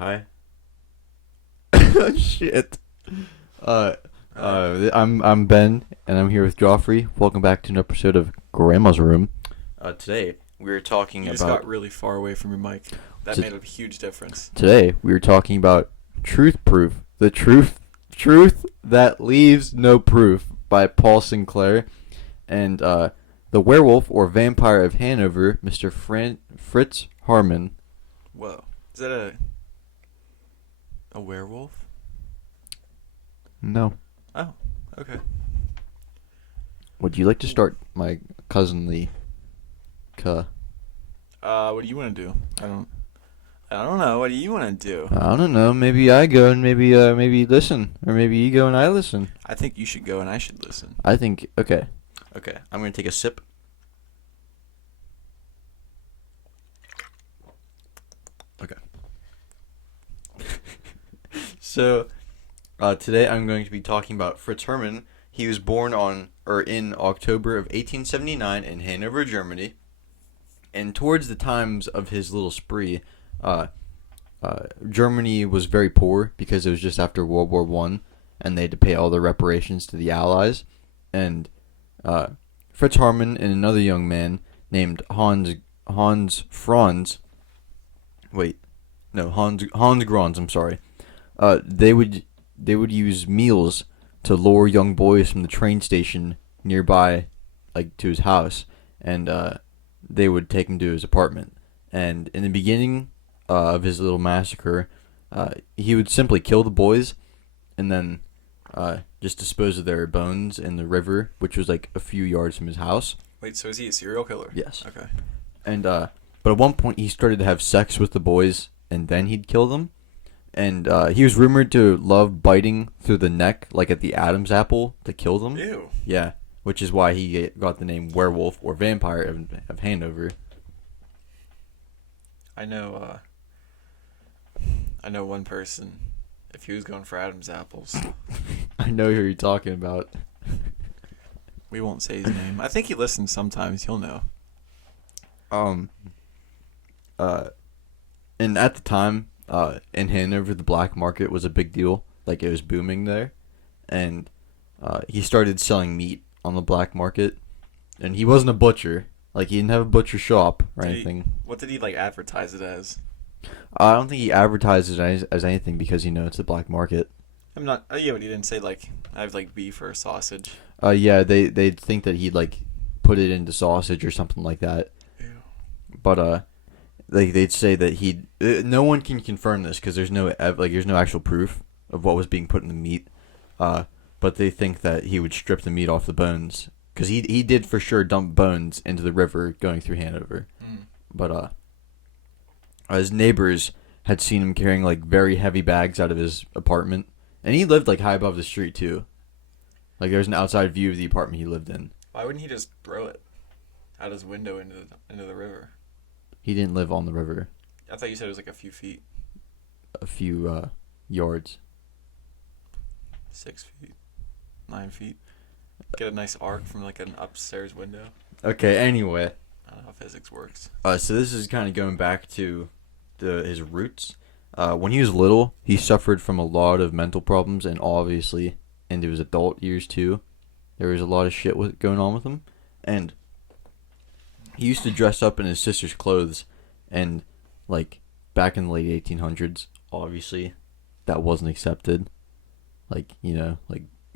Hi. Shit. I'm Ben, and I'm here with Joffrey. Welcome back to an episode of Grandma's Room. Today we are talking You about. just got really far away from your mic. That made a huge difference. Today we are talking about Truth Proof, the truth that leaves no proof by Paul Sinclair, and the Werewolf or Vampire of Hanover, Mr. Fritz Harman. Whoa, is that a werewolf? No. Oh, okay. Would you like to start, my cousinly? What do you want to do? I don't know. What do you want to do? I don't know. Maybe I go and maybe you listen, or maybe you go and I listen. I think you should go and I should listen. I think okay. I'm gonna take a sip. Okay. So, today I'm going to be talking about Fritz Hermann. He was born in October of 1879 in Hanover, Germany. And towards the times of his little spree, Germany was very poor because it was just after World War I, and they had to pay all their reparations to the Allies. And Fritz Harman and another young man named Hans Grons. I'm sorry. They would use meals to lure young boys from the train station nearby, like to his house, and they would take him to his apartment. And in the beginning of his little massacre, he would simply kill the boys, and then just dispose of their bones in the river, which was like a few yards from his house. Wait, so is he a serial killer? Yes. Okay. And but at one point he started to have sex with the boys, and then he'd kill them. And he was rumored to love biting through the neck, like at the Adam's apple, to kill them. Ew. Yeah, which is why he got the name Werewolf or Vampire of Hanover. I know one person. If he was going for Adam's apples, I know who you're talking about. we won't say his name. I think he listens sometimes. He'll know. And at the time, in Hanover, the black market was a big deal. Like, it was booming there. And he started selling meat on the black market. And he wasn't a butcher. Like, he didn't have a butcher shop or anything. What did he, advertise it as? I don't think he advertised it as anything because, it's the black market. I'm not... Oh, yeah, but he didn't say, I have, beef or sausage. Yeah, they'd think that he'd, put it into sausage or something like that. Ew. But, they'd say that he'd... no one can confirm this because there's no actual proof of what was being put in the meat. But they think that he would strip the meat off the bones. Because he did for sure dump bones into the river going through Hanover. Mm. But, his neighbors had seen him carrying, very heavy bags out of his apartment. And he lived, high above the street, too. There's an outside view of the apartment he lived in. Why wouldn't he just throw it out his window into the river? He didn't live on the river. I thought you said it was a few feet. A few, yards. 6 feet. 9 feet. Get a nice arc from, an upstairs window. Okay, anyway. I don't know how physics works. So this is kind of going back to his roots. When he was little, he suffered from a lot of mental problems, and obviously into his adult years too. There was a lot of shit going on with him, and he used to dress up in his sister's clothes, and back in the late 1800s, obviously that wasn't accepted.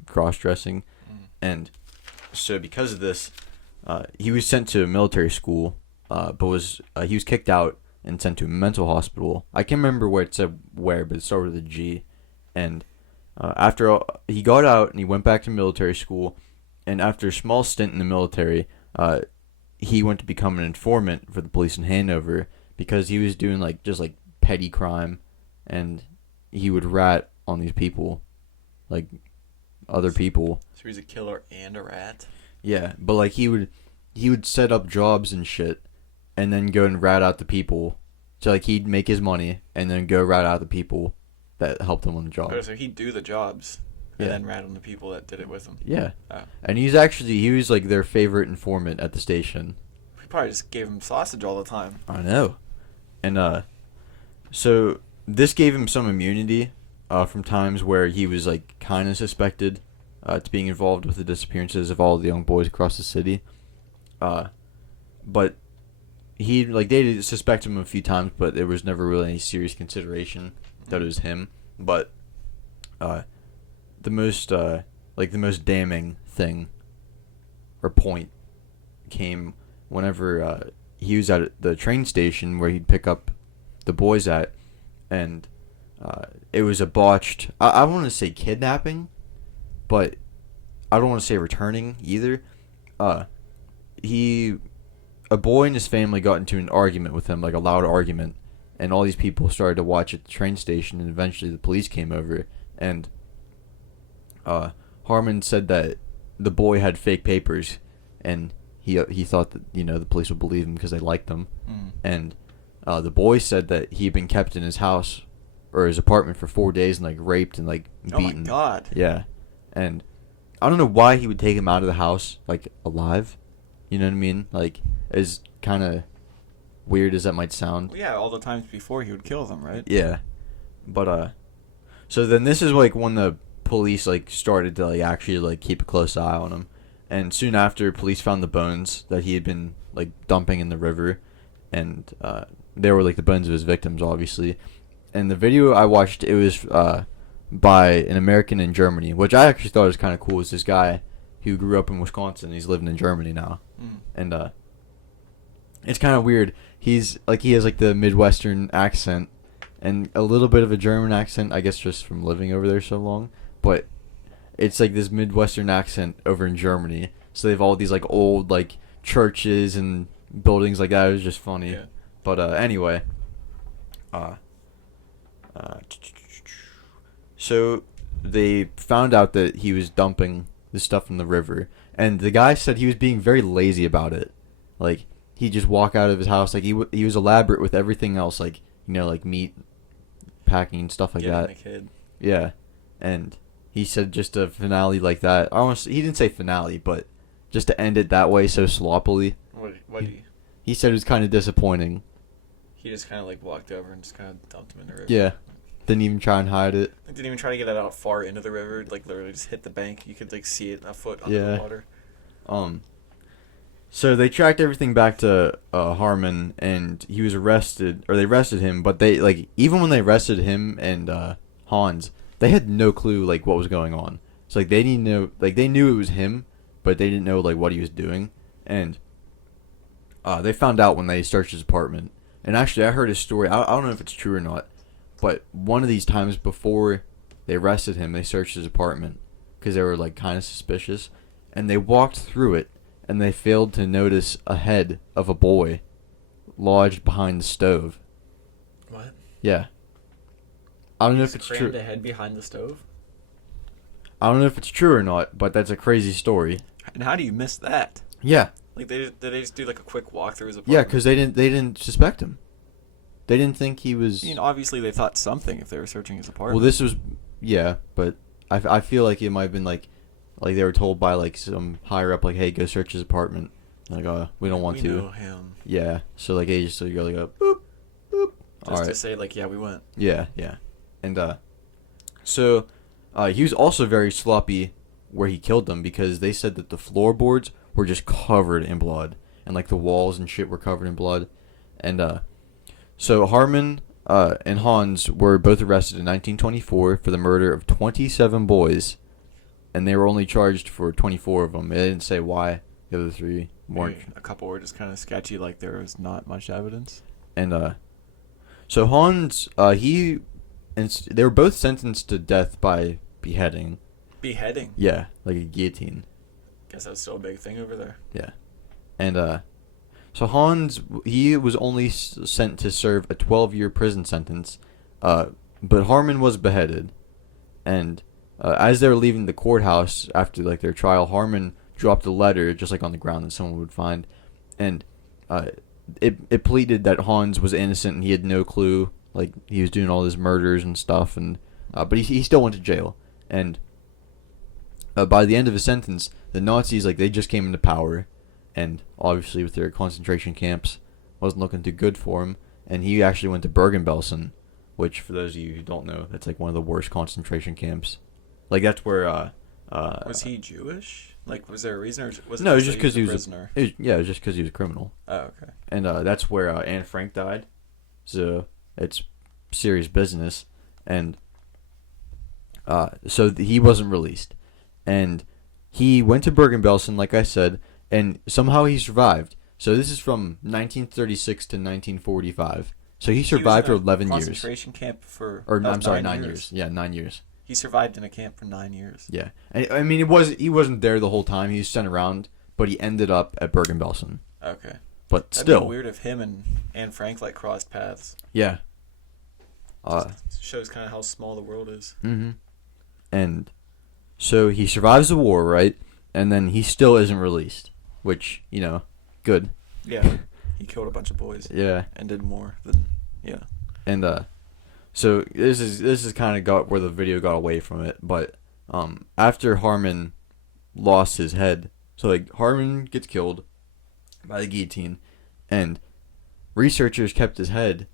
Cross-dressing, and so because of this, he was sent to military school, but he was kicked out and sent to a mental hospital. I can't remember where it said where, but it started with a G. And after he got out and he went back to military school, and after a small stint in the military, he went to become an informant for the police in Hanover because he was doing just petty crime, and he would rat on these people, other people. So he's a killer and a rat? Yeah, but he would set up jobs and shit, and then go and rat out the people. So he'd make his money and then go rat out the people that helped him on the job. Oh, so he'd do the jobs and Yeah. then rat on the people that did it with him. Yeah. Oh. And he was their favorite informant at the station. He probably just gave him sausage all the time. I know. And so this gave him some immunity from times where he was like kind of suspected to being involved with the disappearances of all the young boys across the city. But he they did suspect him a few times, but there was never really any serious consideration that it was him. But the most the most damning thing or point came whenever he was at the train station where he'd pick up the boys at, and it was a botched, I want to say kidnapping, but I don't want to say returning either. A boy and his family got into an argument with him, like a loud argument, and all these people started to watch at the train station, and eventually the police came over, and Harmon said that the boy had fake papers, and he thought that the police would believe him because they liked him, and the boy said that he'd been kept in his house or his apartment for 4 days and raped and beaten. Oh my God. Yeah, and I don't know why he would take him out of the house alive. You know what I mean? As kind of weird as that might sound. Well, yeah, all the times before he would kill them, right? Yeah, but so then this is when the police started to actually keep a close eye on him, and soon after police found the bones that he had been dumping in the river, and they were the bones of his victims, obviously. And the video I watched, it was by an American in Germany, which I actually thought was kind of cool. It's this guy who grew up in Wisconsin. He's living in Germany now, and it's kind of weird. He's he has the Midwestern accent and a little bit of a German accent, I guess, just from living over there so long. But it's this Midwestern accent over in Germany. So they have all these old churches and buildings like that. It was just funny. Yeah. But anyway, so they found out that he was dumping the stuff in the river, and the guy said he was being very lazy about it. He'd just walk out of his house. He was elaborate with everything else, meat packing and stuff like that. Getting the kid. Yeah, and he said just a finale like that. He didn't say finale, but just to end it that way so sloppily. What he said it was kind of disappointing. He just kind of walked over and just kind of dumped him in the river. Yeah, didn't even try and hide it. Didn't even try to get it out far into the river. Literally just hit the bank. You could see it a foot under the water. So they tracked everything back to Harmon, and he was arrested, or they arrested him. But they even when they arrested him and Hans, they had no clue what was going on. So they didn't know, they knew it was him, but they didn't know what he was doing. And they found out when they searched his apartment. And actually, I heard his story. I don't know if it's true or not, but one of these times before they arrested him, they searched his apartment because they were kind of suspicious, and they walked through it, and they failed to notice a head of a boy lodged behind the stove. What? Yeah. I don't know if it's true. Crammed a head behind the stove? I don't know if it's true or not, but that's a crazy story. And how do you miss that? Yeah. Did they just do a quick walk through his apartment? Yeah, because they didn't suspect him. They didn't think he was. Obviously they thought something if they were searching his apartment. Well, this was, yeah, but I feel like it might have been they were told by some higher up hey, go search his apartment. We don't want to. We know him. Yeah, so they just go a boop boop. Just to say yeah, we went. Yeah, and so he was also very sloppy where he killed them, because they said that the floorboards were just covered in blood, and the walls and shit were covered in blood, and so Harmon and Hans were both arrested in 1924 for the murder of 27 boys, and they were only charged for 24 of them. They didn't say why the other 3 weren't. A couple were just kind of sketchy, there was not much evidence. And so Hans, they were both sentenced to death by beheading. Beheading? Yeah, a guillotine. Guess that's still a big thing over there. Yeah, and so Hans, he was only sent to serve a 12-year prison sentence, but Harmon was beheaded, and as they were leaving the courthouse after their trial, Harmon dropped a letter just on the ground that someone would find, and it pleaded that Hans was innocent and he had no clue, he was doing all these murders and stuff, and but he still went to jail, and by the end of his sentence, the Nazis they just came into power, and obviously with their concentration camps, wasn't looking too good for him, and he actually went to Bergen-Belsen, which for those of you who don't know, that's like one of the worst concentration camps. Like that's where Was he Jewish? Like, was there a reason, or was it no, it was just just because that he was a was prisoner? it was just because he was a criminal. Oh, okay. And that's where Anne Frank died. So it's serious business. And so he wasn't released. And he went to Bergen-Belsen, like I said, and somehow he survived. So this is from 1936 to 1945. So he survived for 11 years. Concentration camp for... Or, that I'm was sorry, 9 years. Yeah, 9 years. He survived in a camp for 9 years. Yeah. And I mean, he wasn't there the whole time. He was sent around, but he ended up at Bergen-Belsen. Okay. But That'd still. be weird if him and Anne Frank, like, crossed paths. Yeah. Just shows kind of how small the world is. Mm-hmm. And so he survives the war, right? And then he still isn't released, which, good. Yeah. He killed a bunch of boys. Yeah. And did more than... Yeah. And so this is kind of got where the video got away from it, but after Harmon lost his head, so like Harmon gets killed by the guillotine, and researchers kept his head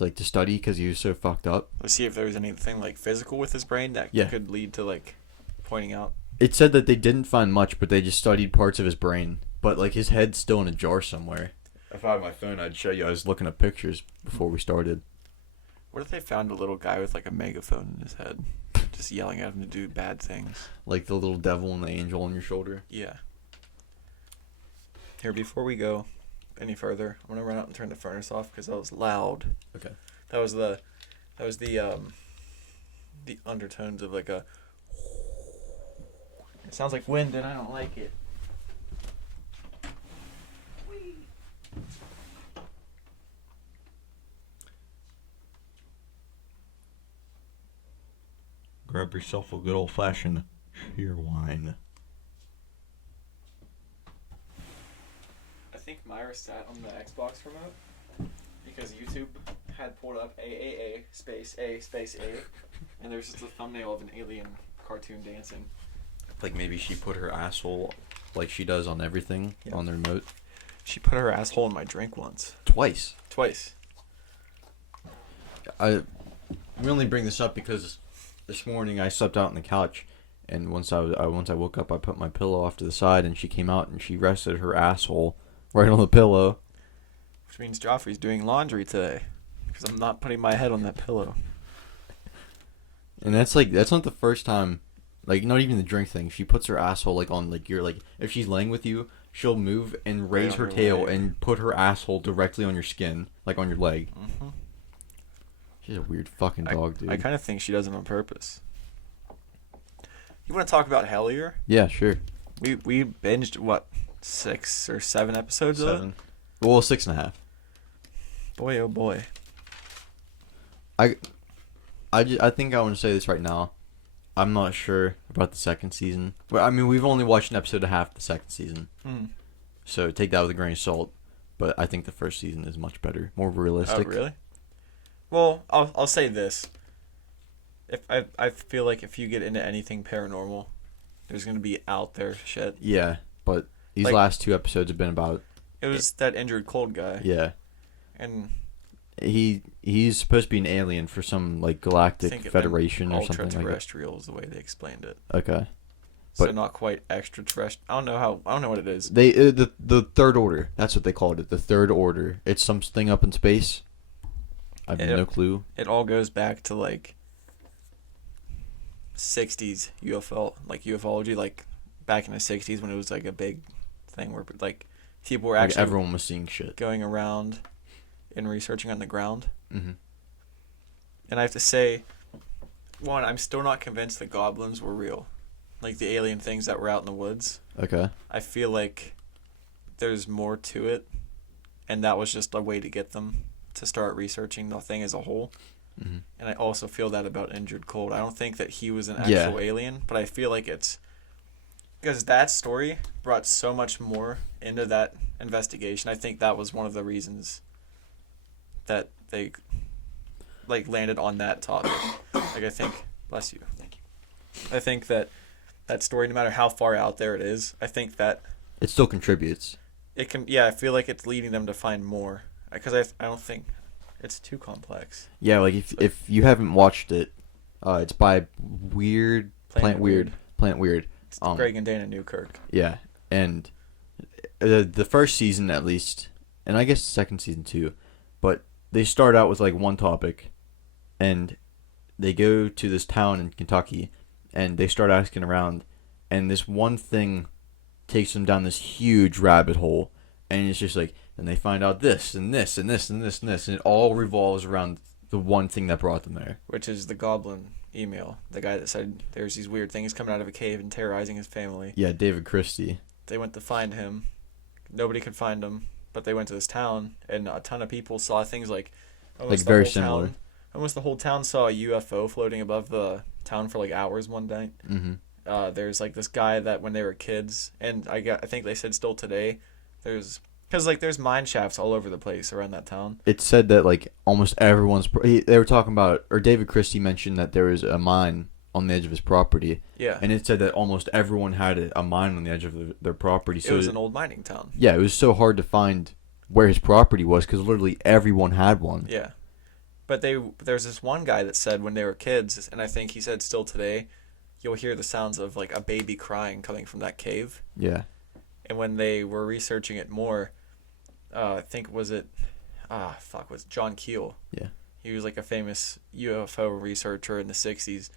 like to study because he was so fucked up. Let's see if there was anything like physical with his brain that could lead to like pointing out. It said that they didn't find much, but they just studied parts of his brain. But like his head's still in a jar somewhere. If I had my phone, I'd show you. I was looking at pictures before we started. What if they found a little guy with like a megaphone in his head, just yelling at him to do bad things? Like the little devil and the angel on your shoulder. Yeah. Here, before we go any further, I'm gonna run out and turn the furnace off because that was loud. Okay. That was the undertones of like a. It sounds like wind, and I don't like it. Grab yourself a good old-fashioned sheer wine. I think Myra sat on the Xbox remote because YouTube had pulled up AAA space A space A, and there's just a thumbnail of an alien cartoon dancing. Like maybe she put her asshole, like she does on everything, on the remote. She put her asshole in my drink once. Twice. We only bring this up because this morning I slept out on the couch, and once I woke up, I put my pillow off to the side, and she came out and she rested her asshole right on the pillow. Which means Joffrey's doing laundry today, because I'm not putting my head on that pillow. And that's not the first time, like not even the drink thing. She puts her asshole like on like your like if she's laying with you, she'll move and raise her tail and put her asshole directly on your skin, like on your leg. Mm-hmm. She's a weird fucking dog, dude. I kind of think she does it on purpose. You want to talk about Hellier? Yeah, sure. We binged what, 6 or 7 episodes of it? Well, 6.5. Boy, oh boy. I think I want to say this right now. I'm not sure about the second season. But I mean, we've only watched an episode and a half of the second season. So take that with a grain of salt. But I think the first season is much better, more realistic. Oh, really? Well, I'll say this. If I feel like if you get into anything paranormal, there's gonna be out there shit. Yeah, but these last 2 episodes have been about. It was that injured cold guy. Yeah. And he's supposed to be an alien for some like galactic federation or something like that. Ultra-terrestrial is the way they explained it. Okay. So not quite extraterrestrial. I don't know what it is. The third order. That's what they called it. The third order. It's something up in space. I have no clue. It all goes back to like 60s ufology, like back in the 60s when it was like a big thing where like people were actually everyone was seeing shit going around and researching on the ground. Mm-hmm. And I have to say, one, I'm still not convinced that goblins were real, like the alien things that were out in the woods. Okay. I feel like there's more to it, and that was just a way to get them to start researching the thing as a whole. Mm-hmm. And I also feel that about Injured Cold. I don't think that he was an actual alien, but I feel like it's because that story brought so much more into that investigation. I think that was one of the reasons that they like landed on that topic. Like I think, bless you, thank you. I think that story, no matter how far out there it is, I think that it still contributes. It can, yeah. I feel like it's leading them to find more because I don't think It's too complex. Yeah, like if you haven't watched it, it's by Plant Weird. It's Greg and Dana Newkirk. Yeah, and the first season at least, and I guess the second season too, but they start out with like one topic, and they go to this town in Kentucky, and they start asking around, and this one thing takes them down this huge rabbit hole, and it's just like, and they find out this and this and this and this and this, and it all revolves around the one thing that brought them there. Which is the goblin email. The guy that said there's these weird things coming out of a cave and terrorizing his family. Yeah, David Christie. They went to find him. Nobody could find him, but they went to this town, and a ton of people saw things like very similar. Almost the whole town saw a UFO floating above the town for like hours one night. Mm-hmm. There's like this guy that when they were kids, and I think they said still today, there's mine shafts all over the place around that town. It said that like almost everyone's. They were talking about, or David Christie mentioned that there was a mine on the edge of his property. Yeah. And it said that almost everyone had a mine on the edge of their property. So it was an old mining town. Yeah, it was so hard to find where his property was because literally everyone had one. Yeah. But there's this one guy that said when they were kids, and I think he said still today, you'll hear the sounds of like a baby crying coming from that cave. Yeah. And when they were researching it more, I think was John Keel. Yeah. He was like a famous UFO researcher in the 60s.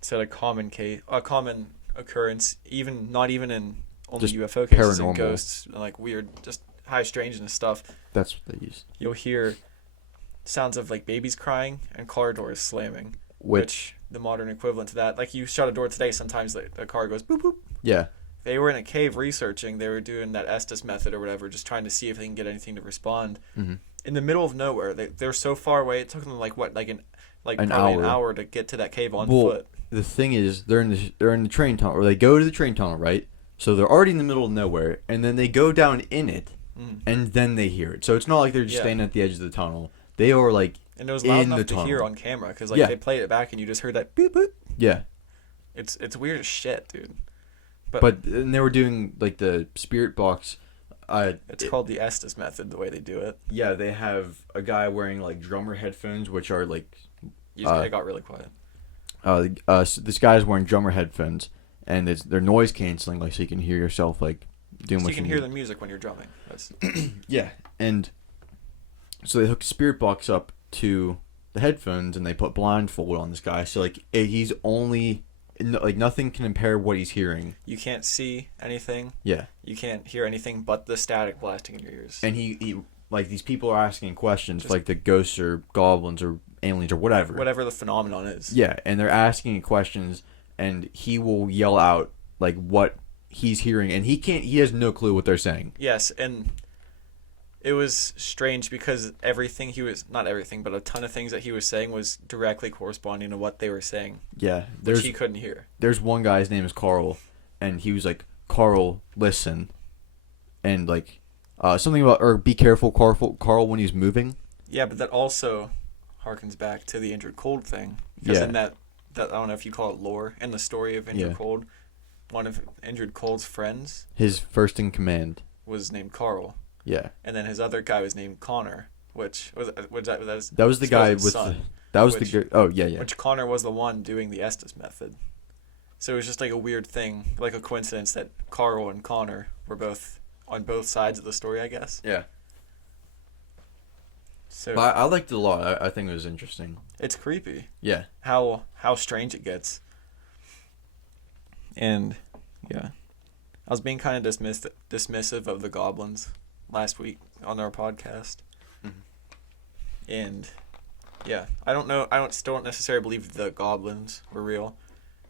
Said a common occurrence, not even in only just UFO cases paranormal. and ghosts and like weird, just high strangeness stuff. That's what they use. You'll hear sounds of like babies crying and car doors slamming, which the modern equivalent to that, like you shut a door today, sometimes the car goes boop boop. Yeah. They were in a cave researching. They were doing that Estes method or whatever, just trying to see if they can get anything to respond. Mm-hmm. In the middle of nowhere, they're so far away. It took them an hour to get to that cave on foot. The thing is, they're in the train tunnel, or they go to the train tunnel, right? So they're already in the middle of nowhere, and then they go down in it, and then they hear it. So it's not like they're just standing at the edge of the tunnel. They are like and it was loud enough to hear on camera because they played it back and you just heard that boop boop. Yeah. It's weird as shit, dude. But and they were doing like the spirit box. It's called the Estes method, the way they do it. Yeah, they have a guy wearing like drummer headphones, which are like. I got really quiet. So this guy's wearing drummer headphones, and they're noise canceling, like so you can hear yourself like doing what you can hear the music when you're drumming. That's yeah, and so they hook the spirit box up to the headphones, and they put blindfold on this guy, so like he's only like nothing can impair what he's hearing. You can't see anything. Yeah. You can't hear anything but the static blasting in your ears. And he like these people are asking questions, like the ghosts or goblins or aliens or whatever the phenomenon is. Yeah, and they're asking questions, and he will yell out like what he's hearing, and he has no clue what they're saying. Yes, and it was strange because not everything, but a ton of things that he was saying was directly corresponding to what they were saying. Yeah, which he couldn't hear. There's one guy, his name is Carl, and he was like, "Carl, listen," and like something about, or be careful, Carl, when he's moving. Yeah, but that also harkens back to the Injured Cold thing. Because in that I don't know if you call it lore, in the story of Injured Cold, one of Injured Cold's friends, his first in command, was named Carl. Yeah. And then his other guy was named Connor, which was that was the guy with son, which Connor was the one doing the Estes method. So it was just like a weird thing, like a coincidence that Carl and Connor were both on both sides of the story, I guess. Yeah. So but I liked it a lot. I think it was interesting. It's creepy. Yeah. How strange it gets. And yeah, I was being kind of dismissive of the goblins last week on our podcast. Mm-hmm. And yeah, I still don't necessarily believe the goblins were real,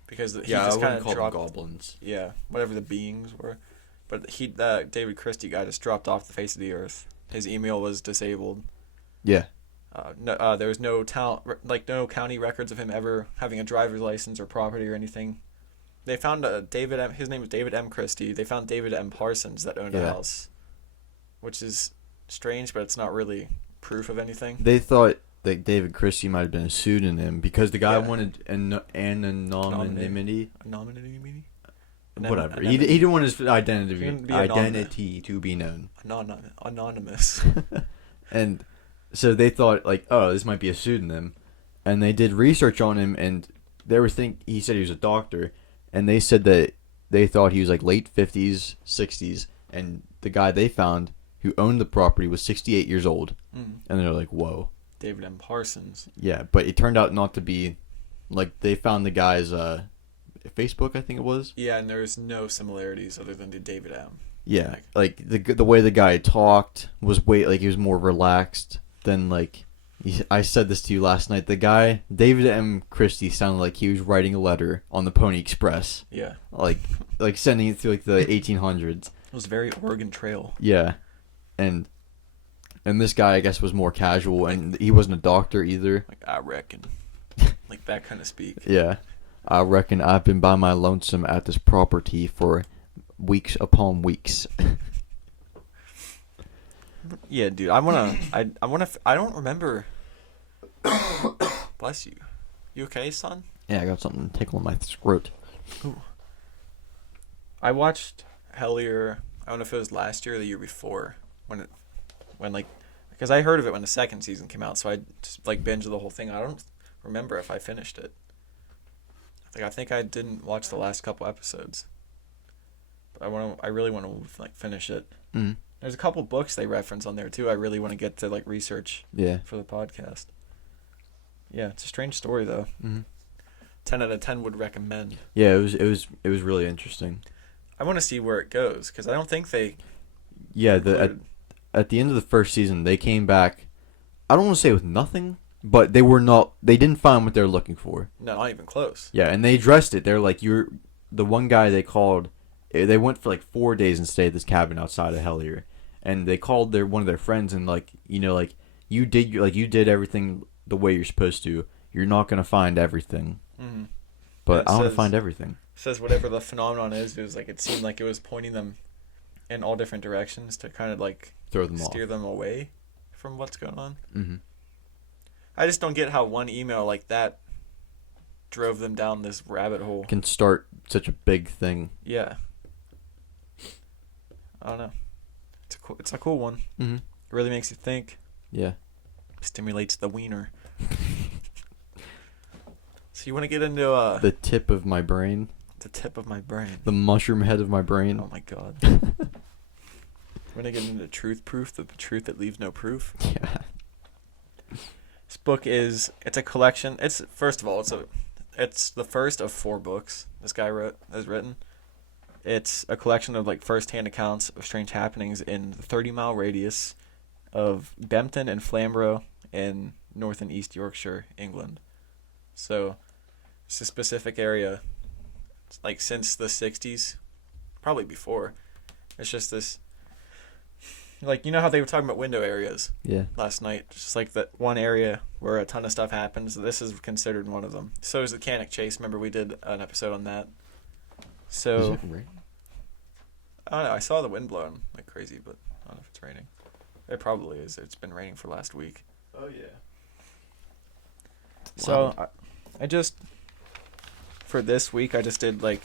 because he just kind of dropped them goblins. Yeah, whatever the beings were. But David Christie guy just dropped off the face of the earth. His email was disabled. Yeah. There was no county records of him ever having a driver's license or property or anything. They found his name was David M. Christie. They found David M. Parsons that owned a house, which is strange, but it's not really proof of anything. They thought that David Christie might have been a pseudonym because the guy wanted anonymity. Anonymity? Whatever. He didn't want his identity to be known. Anonymous. And So they thought like, oh, this might be a pseudonym, and they did research on him, and he said he was a doctor, and they said that they thought he was like late 50s, 60s, and the guy they found who owned the property was 68 years old, and they're like, whoa. David M. Parsons. Yeah, but it turned out not to be, like they found the guy's Facebook, I think it was. Yeah, and there's no similarities other than to David M. Yeah, like the way the guy talked was he was more relaxed than like. I said this to you last night. The guy, David M. Christie, sounded like he was writing a letter on the Pony Express. Yeah. Like sending it through like the 1800s. It was very Oregon Trail. Yeah, and this guy I guess was more casual, and he wasn't a doctor either. Like I reckon, like that kind of speak. Yeah, I reckon I've been by my lonesome at this property for weeks upon weeks. Yeah, dude. I don't remember. Bless you. You okay, son? Yeah, I got something tickling my throat. Ooh. I watched Hellier. I don't know if it was last year or the year before because I heard of it when the second season came out, so I just like binged the whole thing. I don't remember if I finished it. I think I didn't watch the last couple episodes. But I really want to like finish it. Mm. There's a couple books they reference on there too. I really want to get to like research. Yeah. For the podcast. Yeah, it's a strange story though. Mm-hmm. 10 out of 10 would recommend. Yeah, it was really interesting. I want to see where it goes because I don't think they. Yeah, at the end of the first season, they came back. I don't want to say with nothing, but they didn't find what they were looking for. No, not even close. Yeah, and they addressed it. They're like, you're the one guy they called. They went for like 4 days and stayed at this cabin outside of Hellier, and they called one of their friends and like you did everything the way you're supposed to. You're not gonna find everything, but I want to find everything. Says whatever the phenomenon is, it was like it seemed like it was pointing them in all different directions to kind of like steer them away from what's going on. Mm-hmm. I just don't get how one email like that drove them down this rabbit hole. Can start such a big thing. Yeah. I don't know. It's a cool one. Mm-hmm. It really makes you think. Yeah. Stimulates the wiener. So you want to get into the tip of my brain? The tip of my brain. The mushroom head of my brain. Oh my god. Want to get into truth proof, the truth that leaves no proof? Yeah. This book it's a collection. It's the first of 4 books this guy has written. It's a collection of like first-hand accounts of strange happenings in the 30-mile radius of Bempton and Flamborough in North and East Yorkshire, England. So it's a specific area. It's like since the 60s, probably before. It's just this, like, you know how they were talking about window areas last night? It's just like that one area where a ton of stuff happens. This is considered one of them. So is the Cannock Chase. Remember we did an episode on that. So is it raining? I don't know. I saw the wind blowing like crazy, but I don't know if it's raining. It probably is. It's been raining for last week. Oh, yeah. So I just, for this week, I just did like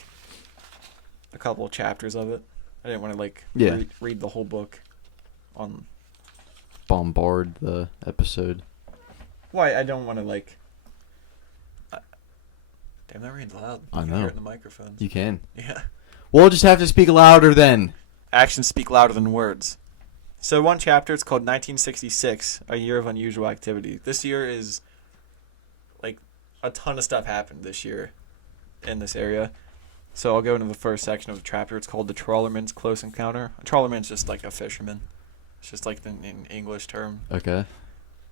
a couple of chapters of it. I didn't want to read the whole book on. Bombard the episode. Why? I don't want to damn, that rain's loud. I know. Hear it in the microphones. You can. Yeah. We'll just have to speak louder then. Actions speak louder than words. So one chapter, it's called 1966, A Year of Unusual Activity. This year is, like, a ton of stuff happened this year in this area. So I'll go into the first section of the chapter. It's called The Trawlerman's Close Encounter. A trawlerman's just like a fisherman. It's just like an English term. Okay.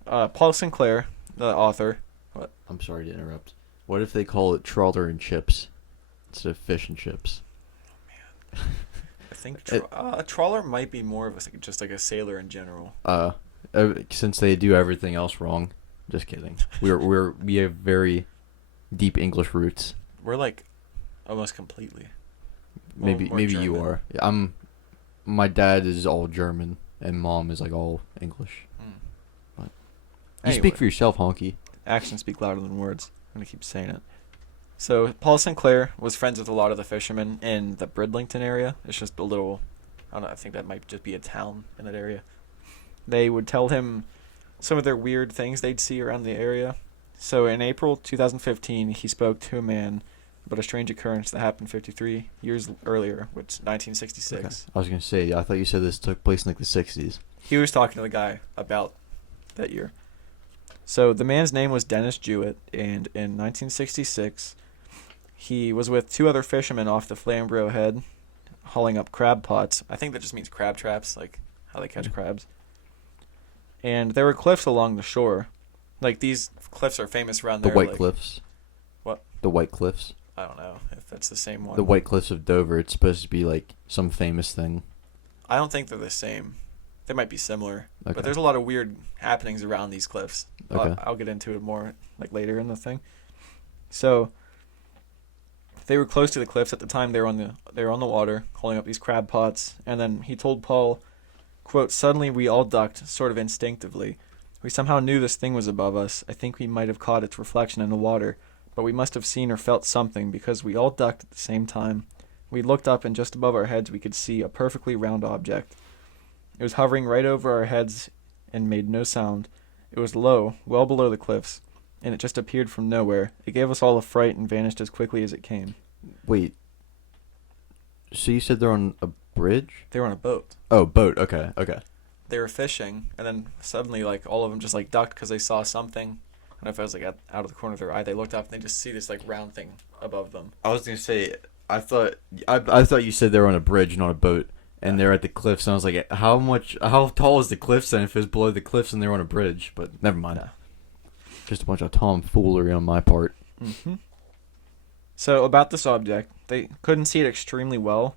Paul Sinclair, the author. What? I'm sorry to interrupt. What if they call it trawler and chips instead of fish and chips? Oh, man. I think a trawler might be more of just like a sailor in general. Since they do everything else wrong. Just kidding. We have very deep English roots. We're like almost completely. Maybe German. you are. My dad is all German and mom is like all English. But you speak for yourself, honky. Actions speak louder than words. I'm gonna keep saying it. So Paul Sinclair was friends with a lot of the fishermen in the Bridlington area. It's just a little, I don't know, I think that might just be a town in that area. They would tell him some of their weird things they'd see around the area. So in April 2015, he spoke to a man about a strange occurrence that happened 53 years earlier, which 1966. Okay. I was going to say, I thought you said this took place in like the 60s. He was talking to the guy about that year. So the man's name was Dennis Jewett, and in 1966, he was with two other fishermen off the Flamborough head, hauling up crab pots. I think that just means crab traps, like how they catch crabs. And there were cliffs along the shore. Like, these cliffs are famous around there. The White like, Cliffs. What? The White Cliffs. I don't know if that's the same one. The White Cliffs of Dover. It's supposed to be like some famous thing. I don't think they're the same. They might be similar. Okay. But there's a lot of weird happenings around these cliffs. Okay. I'll get into it more like later in the thing. So they were close to the cliffs at the time. They were on the water, hauling up these crab pots, and then he told Paul, quote, "Suddenly we all ducked, sort of instinctively. We somehow knew this thing was above us. I think we might have caught its reflection in the water, but we must have seen or felt something because we all ducked at the same time. We looked up, and just above our heads we could see a perfectly round object. It was hovering right over our heads and made no sound. It was low, well below the cliffs, and it just appeared from nowhere. It gave us all a fright and vanished as quickly as it came." Wait. So you said they're on a bridge? They were on a boat. Oh, boat. Okay. They were fishing, and then suddenly, like, all of them just, like, ducked because they saw something. I don't know if it was, like, out of the corner of their eye. They looked up, and they just see this, like, round thing above them. I was gonna say, I thought you said they were on a bridge, not a boat, and they're at the cliffs. And I was like, how tall is the cliffs then? If it was below the cliffs and they're on a bridge, but never mind. Yeah. Just a bunch of tomfoolery on my part. Mm-hmm. So about this object, they couldn't see it extremely well,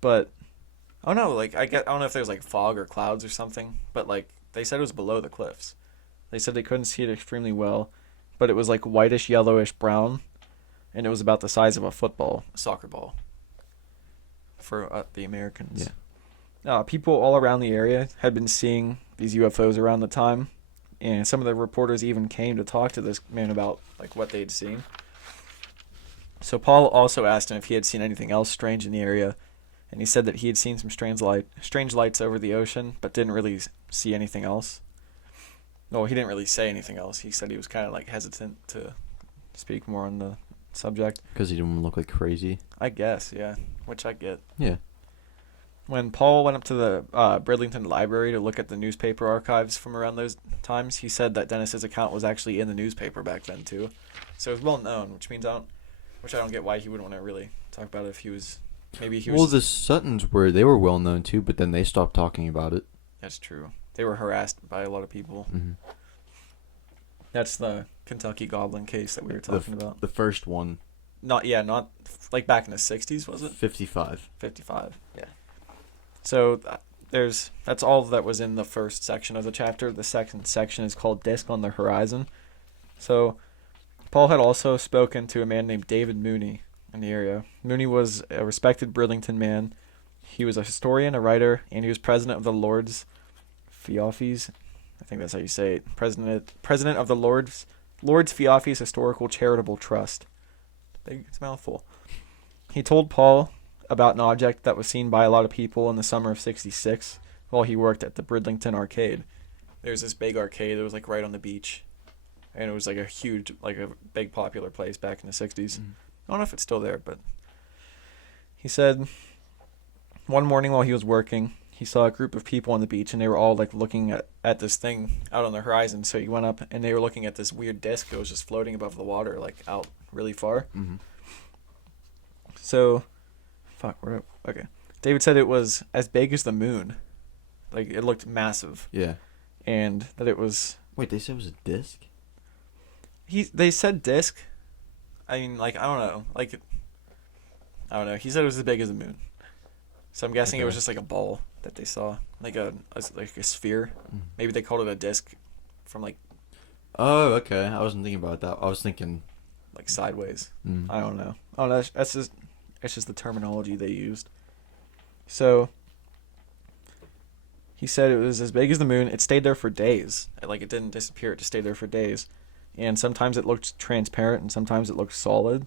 but I don't know. Like, I don't know if there was like fog or clouds or something, but like they said it was below the cliffs. They said they couldn't see it extremely well, but it was like whitish, yellowish brown, and it was about the size of a soccer ball. For the Americans. Yeah. People all around the area had been seeing these UFOs around the time, and some of the reporters even came to talk to this man about like what they'd seen. So Paul also asked him if he had seen anything else strange in the area, and he said that he had seen some strange lights over the ocean, but didn't really see anything else. No, he didn't really say anything else. He said he was kind of like hesitant to speak more on the subject. Because he didn't want to look like crazy. I guess, yeah, which I get. Yeah. When Paul went up to the Bridlington Library to look at the newspaper archives from around those times, he said that Dennis's account was actually in the newspaper back then too, so it was well known, which I don't get why he wouldn't want to really talk about it if he was. Well, the Suttons they were well known too, but then they stopped talking about it. That's true. They were harassed by a lot of people. Mm-hmm. That's the Kentucky Goblin case that we were talking about. The first one. Not like back in the 60s, was it? 55. 55. Yeah. So that's all that was in the first section of the chapter. The second section is called Disc on the Horizon. So Paul had also spoken to a man named David Mooney in the area. Mooney was a respected Bridlington man. He was a historian, a writer, and he was president of the Lord's Fioffies. I think that's how you say it. President of the Lord's Fioffies Historical Charitable Trust. It's a mouthful. He told Paul about an object that was seen by a lot of people in the summer of '66 while he worked at the Bridlington Arcade. There's this big arcade that was like right on the beach, and it was like a huge, like a big popular place back in the '60s. Mm-hmm. I don't know if it's still there, but he said one morning while he was working, he saw a group of people on the beach, and they were all like looking at this thing out on the horizon. So he went up, and they were looking at this weird disc that was just floating above the water, like out really far. Mm-hmm. So, okay. David said it was as big as the moon. Like, it looked massive. Yeah. And that it was... Wait, they said it was a disc? They said disc. I mean, like, I don't know. Like, I don't know. He said it was as big as the moon. So I'm guessing it was just like a ball that they saw. Like a sphere. Mm. Maybe they called it a disc from like... Oh, okay. I wasn't thinking about that. I was thinking... Like sideways. Mm. I don't know. Oh, that's just the terminology they used. So he said it was as big as the moon. It stayed there for days. Like, it didn't disappear. It just stayed there for days. And sometimes it looked transparent and sometimes it looked solid.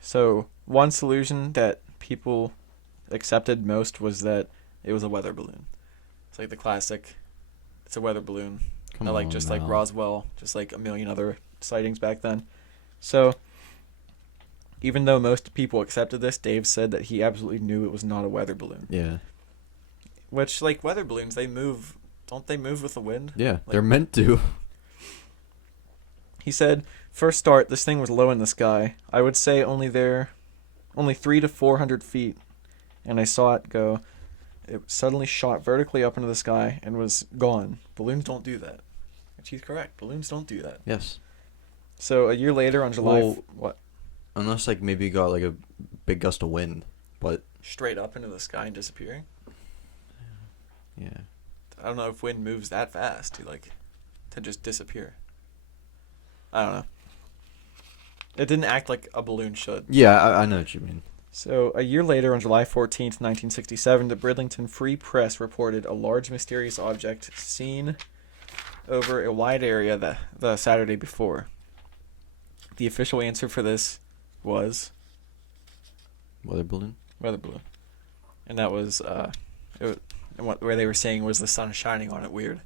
So one solution that people accepted most was that it was a weather balloon. It's like the classic, it's a weather balloon. Come like on just now. like Roswell, just like a million other sightings back then. So even though most people accepted this, Dave said that he absolutely knew it was not a weather balloon. Yeah. Which, like, weather balloons, they move. Don't they move with the wind? Yeah, Like, they're meant to. He said, first start, this thing was low in the sky. I would say only 300 to 400 feet. And I saw it go. It suddenly shot vertically up into the sky and was gone. Balloons don't do that. Which he's correct. Balloons don't do that. Yes. So a year later on July... Well, what? Unless, like, maybe you got, like, a big gust of wind, but... Straight up into the sky and disappearing? Yeah. I don't know if wind moves that fast to just disappear. I don't know. It didn't act like a balloon should. Yeah, I know what you mean. So, a year later, on July 14th, 1967, the Bridlington Free Press reported a large mysterious object seen over a wide area the Saturday before. The official answer for this was... Weather balloon? Weather balloon. And that was, where they were saying was the sun shining on it weird.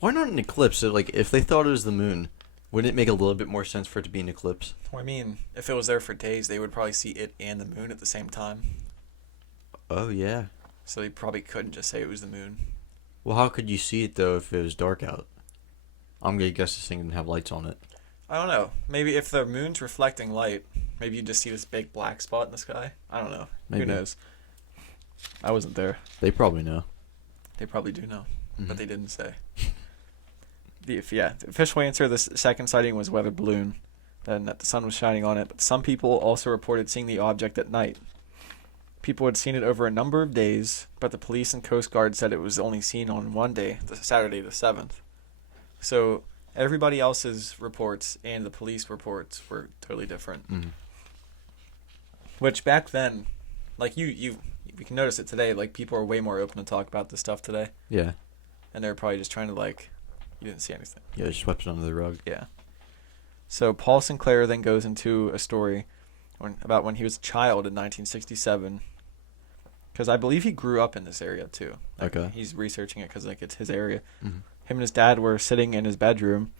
Why not an eclipse? So, like, if they thought it was the moon, wouldn't it make a little bit more sense for it to be an eclipse? Well, I mean, if it was there for days, they would probably see it and the moon at the same time. Oh, yeah. So they probably couldn't just say it was the moon. Well, how could you see it, though, if it was dark out? I'm going to guess this thing didn't have lights on it. I don't know. Maybe if the moon's reflecting light, maybe you just see this big black spot in the sky. I don't know. Maybe. Who knows? I wasn't there. They probably know. They probably do know, Mm-hmm. but they didn't say. The official answer, the second sighting was weather balloon, and that the sun was shining on it. But some people also reported seeing the object at night. People had seen it over a number of days, but the police and Coast Guard said it was only seen on one day, the Saturday the 7th. So everybody else's reports and the police reports were totally different. Mm-hmm. Which back then, like we can notice it today, like people are way more open to talk about this stuff today. Yeah. And they're probably just trying to you didn't see anything. Yeah, just swept it under the rug. Yeah. So Paul Sinclair then goes into a story about when he was a child in 1967. Because I believe he grew up in this area too. Okay. He's researching it because it's his area. Mm-hmm. Him and his dad were sitting in his bedroom,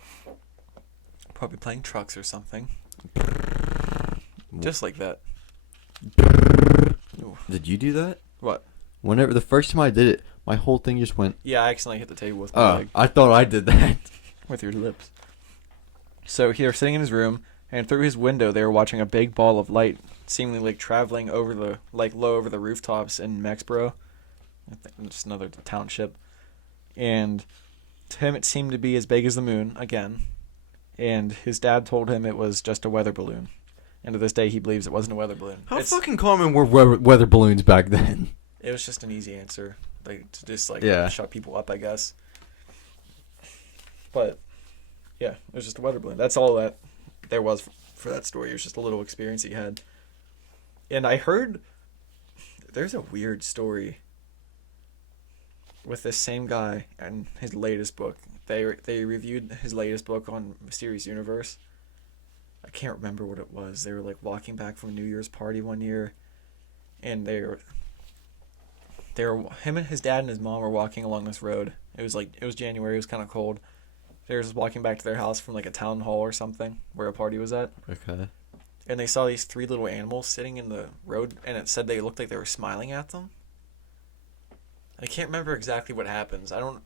probably playing trucks or something. Just like that. Ooh. Did you do that? What? Whenever the first time I did it, my whole thing just went... Yeah, I accidentally hit the table with my leg. I thought I did that. With your lips. So they were sitting in his room, and through his window they were watching a big ball of light seemingly traveling over the low over the rooftops in Mexborough. I think just another township. And to him it seemed to be as big as the moon again. And his dad told him it was just a weather balloon. And to this day he believes it wasn't a weather balloon. How fucking common were weather balloons back then? It was just an easy answer. To just shut people up, I guess. But yeah, it was just a weather balloon. That's all that there was for that story. It was just a little experience he had. And I heard there's a weird story with this same guy and his latest book. They reviewed his latest book on Mysterious Universe. I can't remember what it was. They were walking back from a New Year's party one year, and they were him and his dad and his mom were walking along this road. It was January. It was kind of cold. They were just walking back to their house from a town hall or something where a party was at. Okay. And they saw these 3 little animals sitting in the road, and it said they looked like they were smiling at them. I can't remember exactly what happens. I don't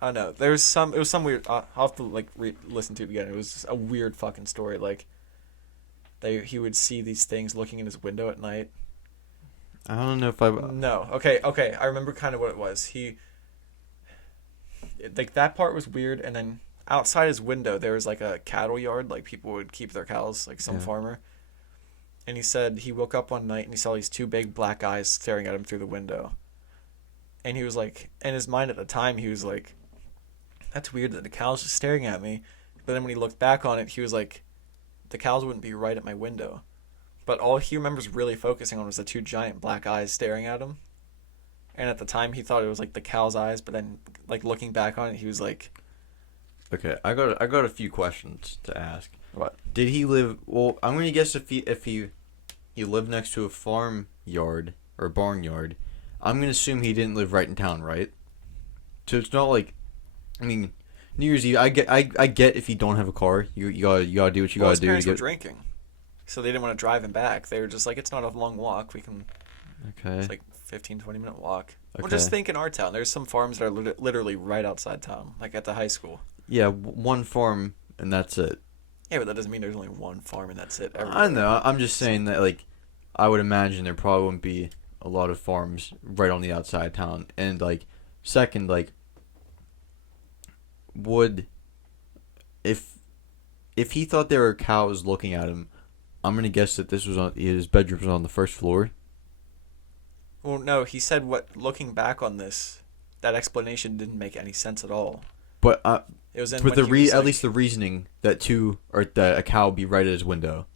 know. It was some weird. I'll have to listen to it again. It was just a weird fucking story. He would see these things looking in his window at night. I don't know if I... No. Okay. I remember kind of what it was. That part was weird, and then outside his window there was a cattle yard, people would keep their cows, some farmer. And he said he woke up one night and he saw these 2 big black eyes staring at him through the window. And he was in his mind at the time, he was that's weird that the cow's just staring at me. But then when he looked back on it, he was the cows wouldn't be right at my window. But all he remembers really focusing on was the 2 giant black eyes staring at him. And at the time, he thought it was the cow's eyes. But then, looking back on it, he was Okay, I got a few questions to ask. What? Did he live? Well, I'm gonna guess if he lived next to a farm yard or barnyard. I'm gonna assume he didn't live right in town, right? So it's not I mean, New Year's Eve. I get if you don't have a car, you gotta do what you gotta his do. parents were drinking, so they didn't want to drive him back. They were just like, it's not a long walk. We can. Okay. It's like 15, 20-minute walk. Okay. Well, just think in our town. There's some farms that are literally right outside town, like at the high school. Yeah, one farm and that's it. Yeah, but that doesn't mean there's only one farm and that's it. Everywhere. I know. I'm just saying that, like, I would imagine there probably wouldn't be a lot of farms right on the outside of town. And, like, second, like, would if he thought there were cows looking at him, I'm gonna guess that this was on his bedroom was on the first floor. Well, no, he said looking back on this, that explanation didn't make any sense at all. But It was in with when he was, at least the reasoning that that a cow would be right at his window,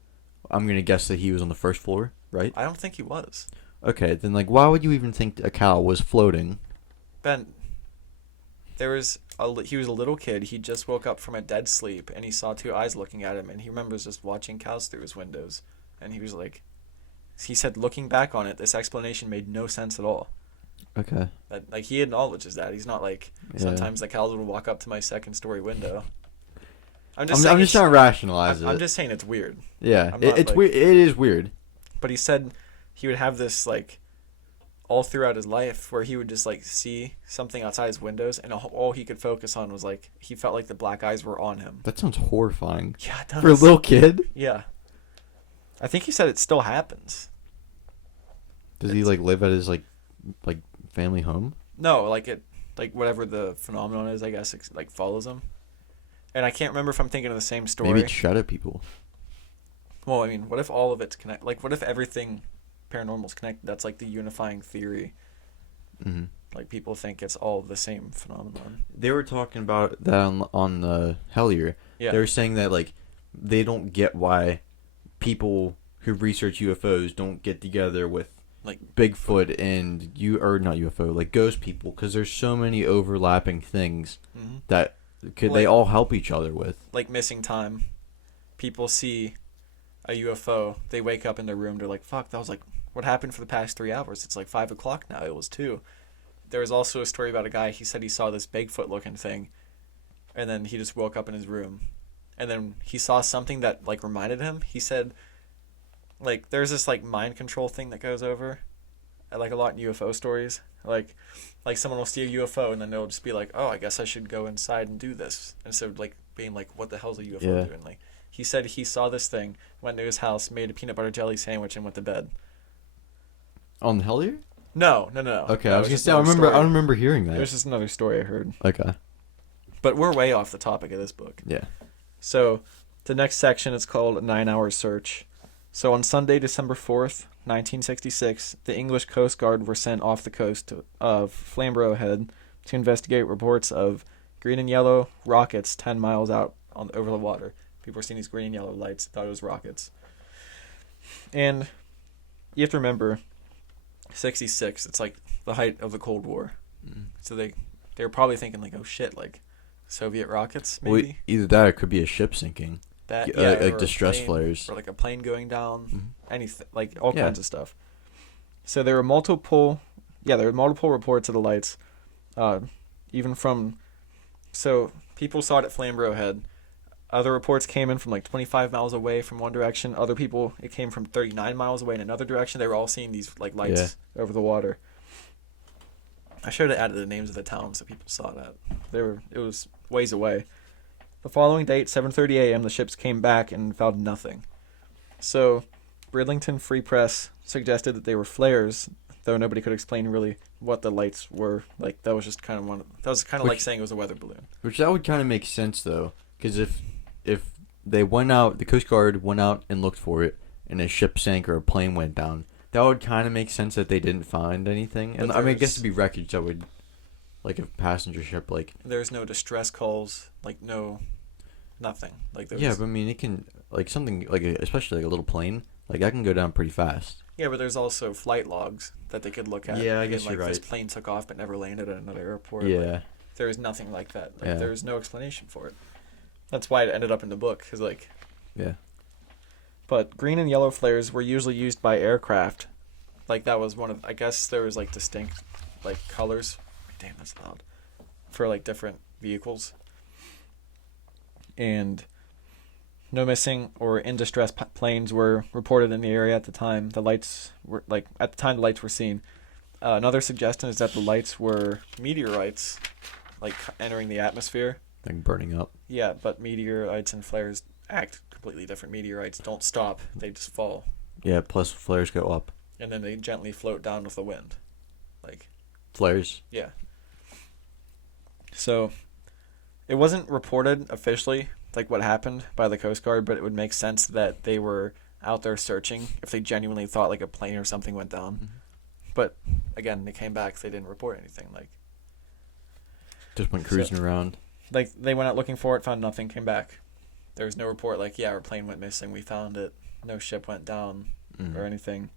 I'm gonna guess that he was on the first floor, right? I don't think he was. Okay, then like why would you even think a cow was floating? Ben, he was a little kid. He just woke up from a dead sleep and he saw two eyes looking at him and he remembers just watching cows through his windows. And he was like, he said, looking back on it, this explanation made no sense at all. Okay. That, like, he acknowledges that. He's not like, sometimes the cows will walk up to my second story window. I'm just trying to rationalize it. I'm just saying it's weird. Yeah, it's weird. It is weird. But he said he would have this, like, all throughout his life where he would just, like, see something outside his windows and all he could focus on was, like, he felt like the black eyes were on him. That sounds horrifying. Yeah, it does. For a little kid? Yeah. I think he said it still happens. Does he, like, live at his, like family home? No, like whatever the phenomenon is, I guess, it, like, follows him. And I can't remember if I'm thinking of the same story. Maybe it's shadow people. Well, I mean, what if all of it's connected? Like, what if everything paranormal's connected? That's, like, the unifying theory. Mm-hmm. Like, people think it's all the same phenomenon. They were talking about that on the Hellier. Yeah. They were saying that, like, they don't get why people who research UFOs don't get together with, like, Bigfoot and not UFO, like, ghost people, because there's so many overlapping things that they all help each other with. Like missing time. People see a UFO, they wake up in their room, they're like, fuck, that was like, what happened for the past 3 hours? It's like 5 o'clock now, it was 2. There was also a story about a guy, he said he saw this Bigfoot looking thing, and then he just woke up in his room, and then he saw something that, like, reminded him. He said, like, there's this, like, mind control thing that goes over, like, a lot in UFO stories. Like someone will see a UFO, and then they'll just be like, oh, I guess I should go inside and do this. Instead of, like, being like, what the hell's a UFO doing? Like, he said he saw this thing, went to his house, made a peanut butter jelly sandwich, and went to bed. On the Hellier? No. Okay, I was gonna say, I remember hearing that. It was just another story I heard. Okay. But we're way off the topic of this book. Yeah. So, the next section is called A 9-Hour Search. So, on Sunday, December 4th, 1966, the English Coast Guard were sent off the coast of Flamborough Head to investigate reports of green and yellow rockets 10 miles out over the water. People were seeing these green and yellow lights, thought it was rockets. And you have to remember, 66, it's like the height of the Cold War. Mm-hmm. So they were probably thinking, like, oh shit, like Soviet rockets, maybe? Well, either that or it could be a ship sinking. That, like distress flares. Or like a plane going down, anything, like all kinds of stuff. So there were multiple reports of the lights, even from, so people saw it at Flamborough Head. Other reports came in from like 25 miles away from one direction. Other people, it came from 39 miles away in another direction. They were all seeing these like lights over the water. I should have added the names of the towns so people saw that. It was ways away. The following date, 7:30 a.m., the ships came back and found nothing. So, Bridlington Free Press suggested that they were flares, though nobody could explain really what the lights were. Like, that was just kind of like saying it was a weather balloon. Which that would kind of make sense, though, because if they went out, the Coast Guard went out and looked for it, and a ship sank or a plane went down, that would kind of make sense that they didn't find anything. And I mean, I guess it'd be wreckage that would, like a passenger ship, like... There's no distress calls, like nothing. Like but I mean, it can, like something, like especially like a little plane, like that can go down pretty fast. Yeah, but there's also flight logs that they could look at. Yeah, I guess you're right. This plane took off but never landed at another airport. Yeah. Like, there is nothing like that. Like, there is no explanation for it. That's why it ended up in the book, because, like... Yeah. But green and yellow flares were usually used by aircraft. Like, that was one of... I guess there was, like, distinct, like, colors. Damn, that's loud. For, like, different vehicles. And no missing or in distress planes were reported in the area at the time. The lights were seen. Another suggestion is that the lights were meteorites, like entering the atmosphere. Like burning up. Yeah, but meteorites and flares act completely different. Meteorites don't stop; they just fall. Yeah, plus flares go up. And then they gently float down with the wind, like flares. Yeah. So, it wasn't reported officially, like what happened by the Coast Guard, but it would make sense that they were out there searching if they genuinely thought like a plane or something went down. Mm-hmm. But again, they came back. They didn't report anything. Like just went cruising around. Like they went out looking for it, found nothing, came back. There was no report like, yeah, our plane went missing. We found it. No ship went down or anything.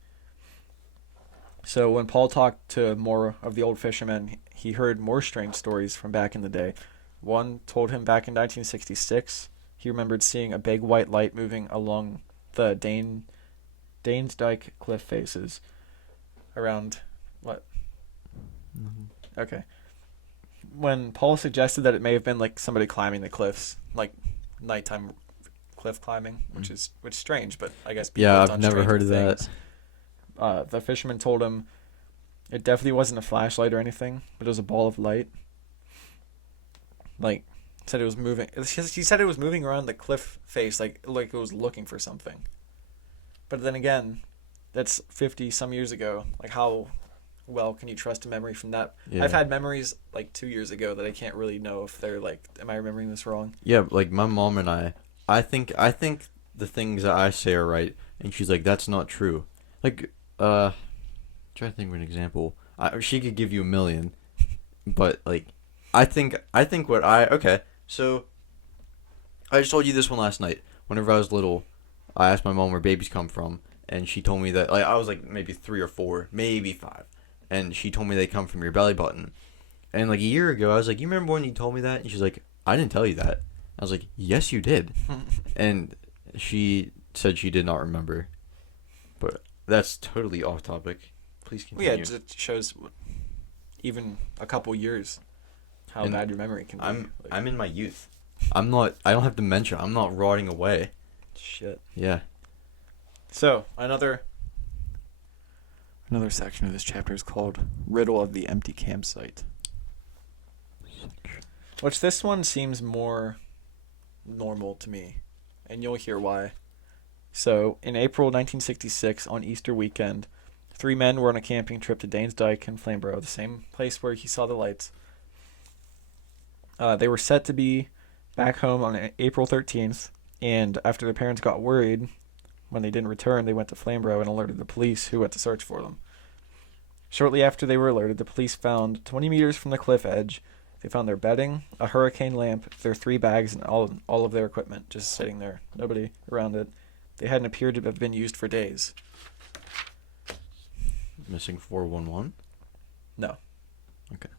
So when Paul talked to more of the old fishermen, he heard more strange stories from back in the day. One told him back in 1966, he remembered seeing a big white light moving along the Danesdyke cliff faces. Around what? Mm-hmm. Okay. When Paul suggested that it may have been like somebody climbing the cliffs, like nighttime cliff climbing, which is strange, but I guess people have done I've never heard of things. That. The fisherman told him it definitely wasn't a flashlight or anything, but it was a ball of light. Like said it was moving. He said it was moving around the cliff face, like it was looking for something. But then again, that's 50 some years ago. Like how well can you trust a memory from that? Yeah. I've had memories like 2 years ago that I can't really know if they're like, am I remembering this wrong? Yeah, like my mom and I think the things that I say are right, and she's like, that's not true. Like, try to think of an example. She could give you a million, but like, I think okay. So, I just told you this one last night. Whenever I was little, I asked my mom where babies come from, and she told me that like I was like maybe 3 or 4, maybe 5, and she told me they come from your belly button. And like a year ago, I was like, you remember when you told me that? And she's like, I didn't tell you that. I was like, yes, you did. And she said she did not remember. But that's totally off topic. Please continue. Well, yeah, it shows even a couple years how bad your memory can be. I'm in my youth. I don't have dementia. I'm not rotting away. Shit. Yeah. So, another section of this chapter is called Riddle of the Empty Campsite. Which this one seems more normal to me, and you'll hear why. So, in April 1966, on Easter weekend, 3 men were on a camping trip to Danesdyke and Flamborough, the same place where he saw the lights. They were set to be back home on April 13th, and after their parents got worried, when they didn't return, they went to Flamborough and alerted the police, who went to search for them. Shortly after they were alerted, the police found 20 meters from the cliff edge. They found their bedding, a hurricane lamp, their 3 bags, and all of their equipment just sitting there. Nobody around it. They hadn't appeared to have been used for days. Missing 411? No. Okay.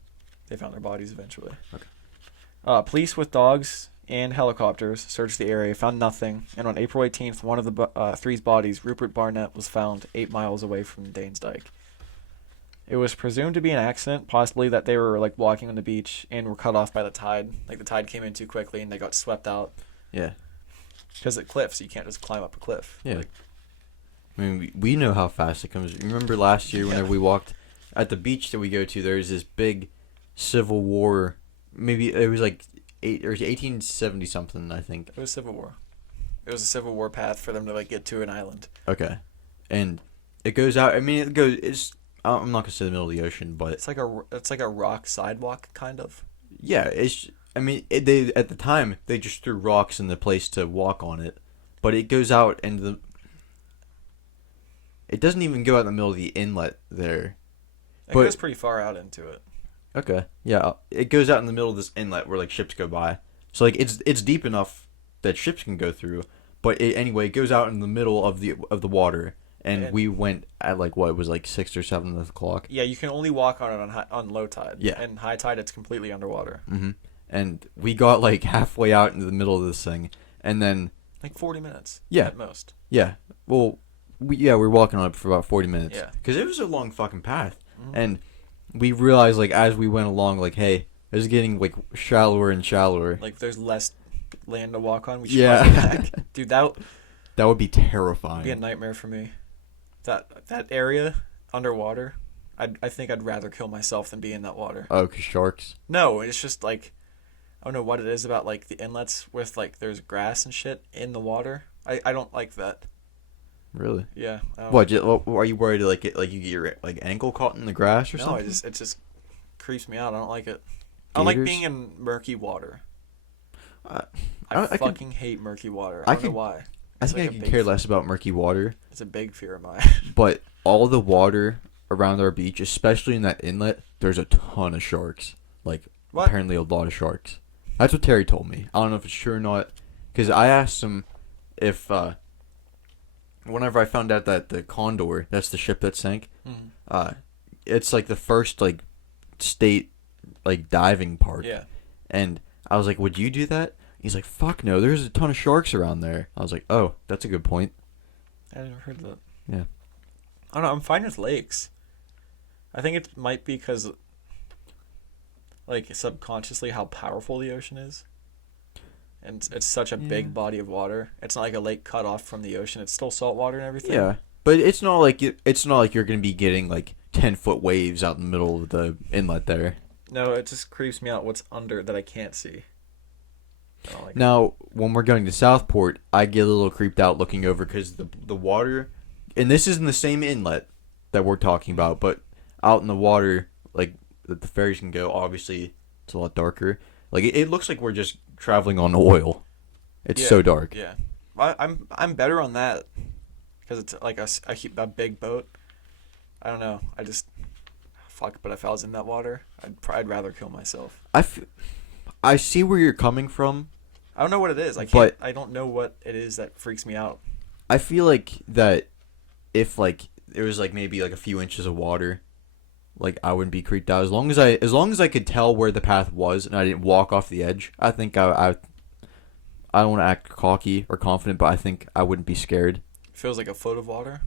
They found their bodies eventually. Okay. Police with dogs and helicopters searched the area, found nothing, and on April 18th, one of the 3's bodies, Rupert Barnett, was found 8 miles away from Danesdyke. It was presumed to be an accident, possibly that they were like walking on the beach and were cut off by the tide. Like the tide came in too quickly and they got swept out. Yeah. Because it's cliffs, so you can't just climb up a cliff. Yeah. I mean, we know how fast it comes. Remember last year whenever we walked at the beach that we go to, there's this big Civil War. Maybe it was like 1870 something, I think. It was Civil War. It was a Civil War path for them to like get to an island. Okay. And it goes out. I mean, it's. I'm not gonna say the middle of the ocean, but it's like a rock sidewalk kind of. Yeah, it's. I mean, they at the time they just threw rocks in the place to walk on it, but it goes out into the. It doesn't even go out in the middle of the inlet there. It goes pretty far out into it. Okay, yeah, it goes out in the middle of this inlet where like ships go by. So like it's deep enough that ships can go through, but it goes out in the middle of the water. And we went at like what it was like 6 or 7 o'clock. Yeah, you can only walk on it on low tide. Yeah, and high tide it's completely underwater. Mm-hmm. And we got like halfway out into the middle of this thing, and then like 40 minutes. Yeah, at most. Yeah, well, we were walking on it for about 40 minutes. Yeah, because it was a long fucking path, and we realized like as we went along, like, hey, It's getting like shallower and shallower. Like there's less land to walk on. We should Yeah. go back. Dude, that That would be would be a terrifying. nightmare for me. That area underwater, I think I'd rather kill myself than be in that water. Oh, 'cause sharks. No, it's just like I don't know what it is about like the inlets with like there's grass and shit in the water. I don't like that. Really? Yeah. I don't What? like Are you worried like you get your like ankle caught in the grass or No, something? it just creeps me out. I don't like it. I don't like Gators? being in murky water. I I could- fucking hate murky water. I I don't know could- why. I It's think like I a could big care f- less about murky water, It's a big fear of mine. but all the water around our beach, especially in that inlet, there's a ton of sharks. Like What? apparently a lot of sharks. That's what Terry told me. I don't know if it's true or not, because I asked him if whenever I found out that the Condor, that's the ship that sank, Mhm. it's like the first like state like diving park. Yeah. And I was like, would you do that? He's like, fuck no, there's a ton of sharks around there. I was like, oh, that's a good point. I never heard that. Yeah. I don't know. I'm fine with lakes. I think it might be because, like, subconsciously how powerful the ocean is. And it's such a Yeah. big body of water. It's not like a lake cut off from the ocean. It's still salt water and everything. Yeah. But it's not like you're gonna be getting like 10-foot waves out in the middle of the inlet there. No, it just creeps me out what's under that I can't see. I don't like it. Now, when we're going to Southport, I get a little creeped out looking over because the water, and this is in the same inlet that we're talking about, but out in the water, like that the ferries can go, obviously it's a lot darker. Like it looks like we're just traveling on oil. It's Yeah. so dark. Yeah. I'm better on that because it's like a big boat. I don't know. I just fuck. But if I was in that water, I'd rather kill myself. I see where you're coming from. I don't know what it is. But- I don't know what it is that freaks me out. I feel like that if like there was like maybe like a few inches of water, like I wouldn't be creeped out as long as I could tell where the path was and I didn't walk off the edge. I think I don't want to act cocky or confident, but I think I wouldn't be scared. Feels like a foot of water.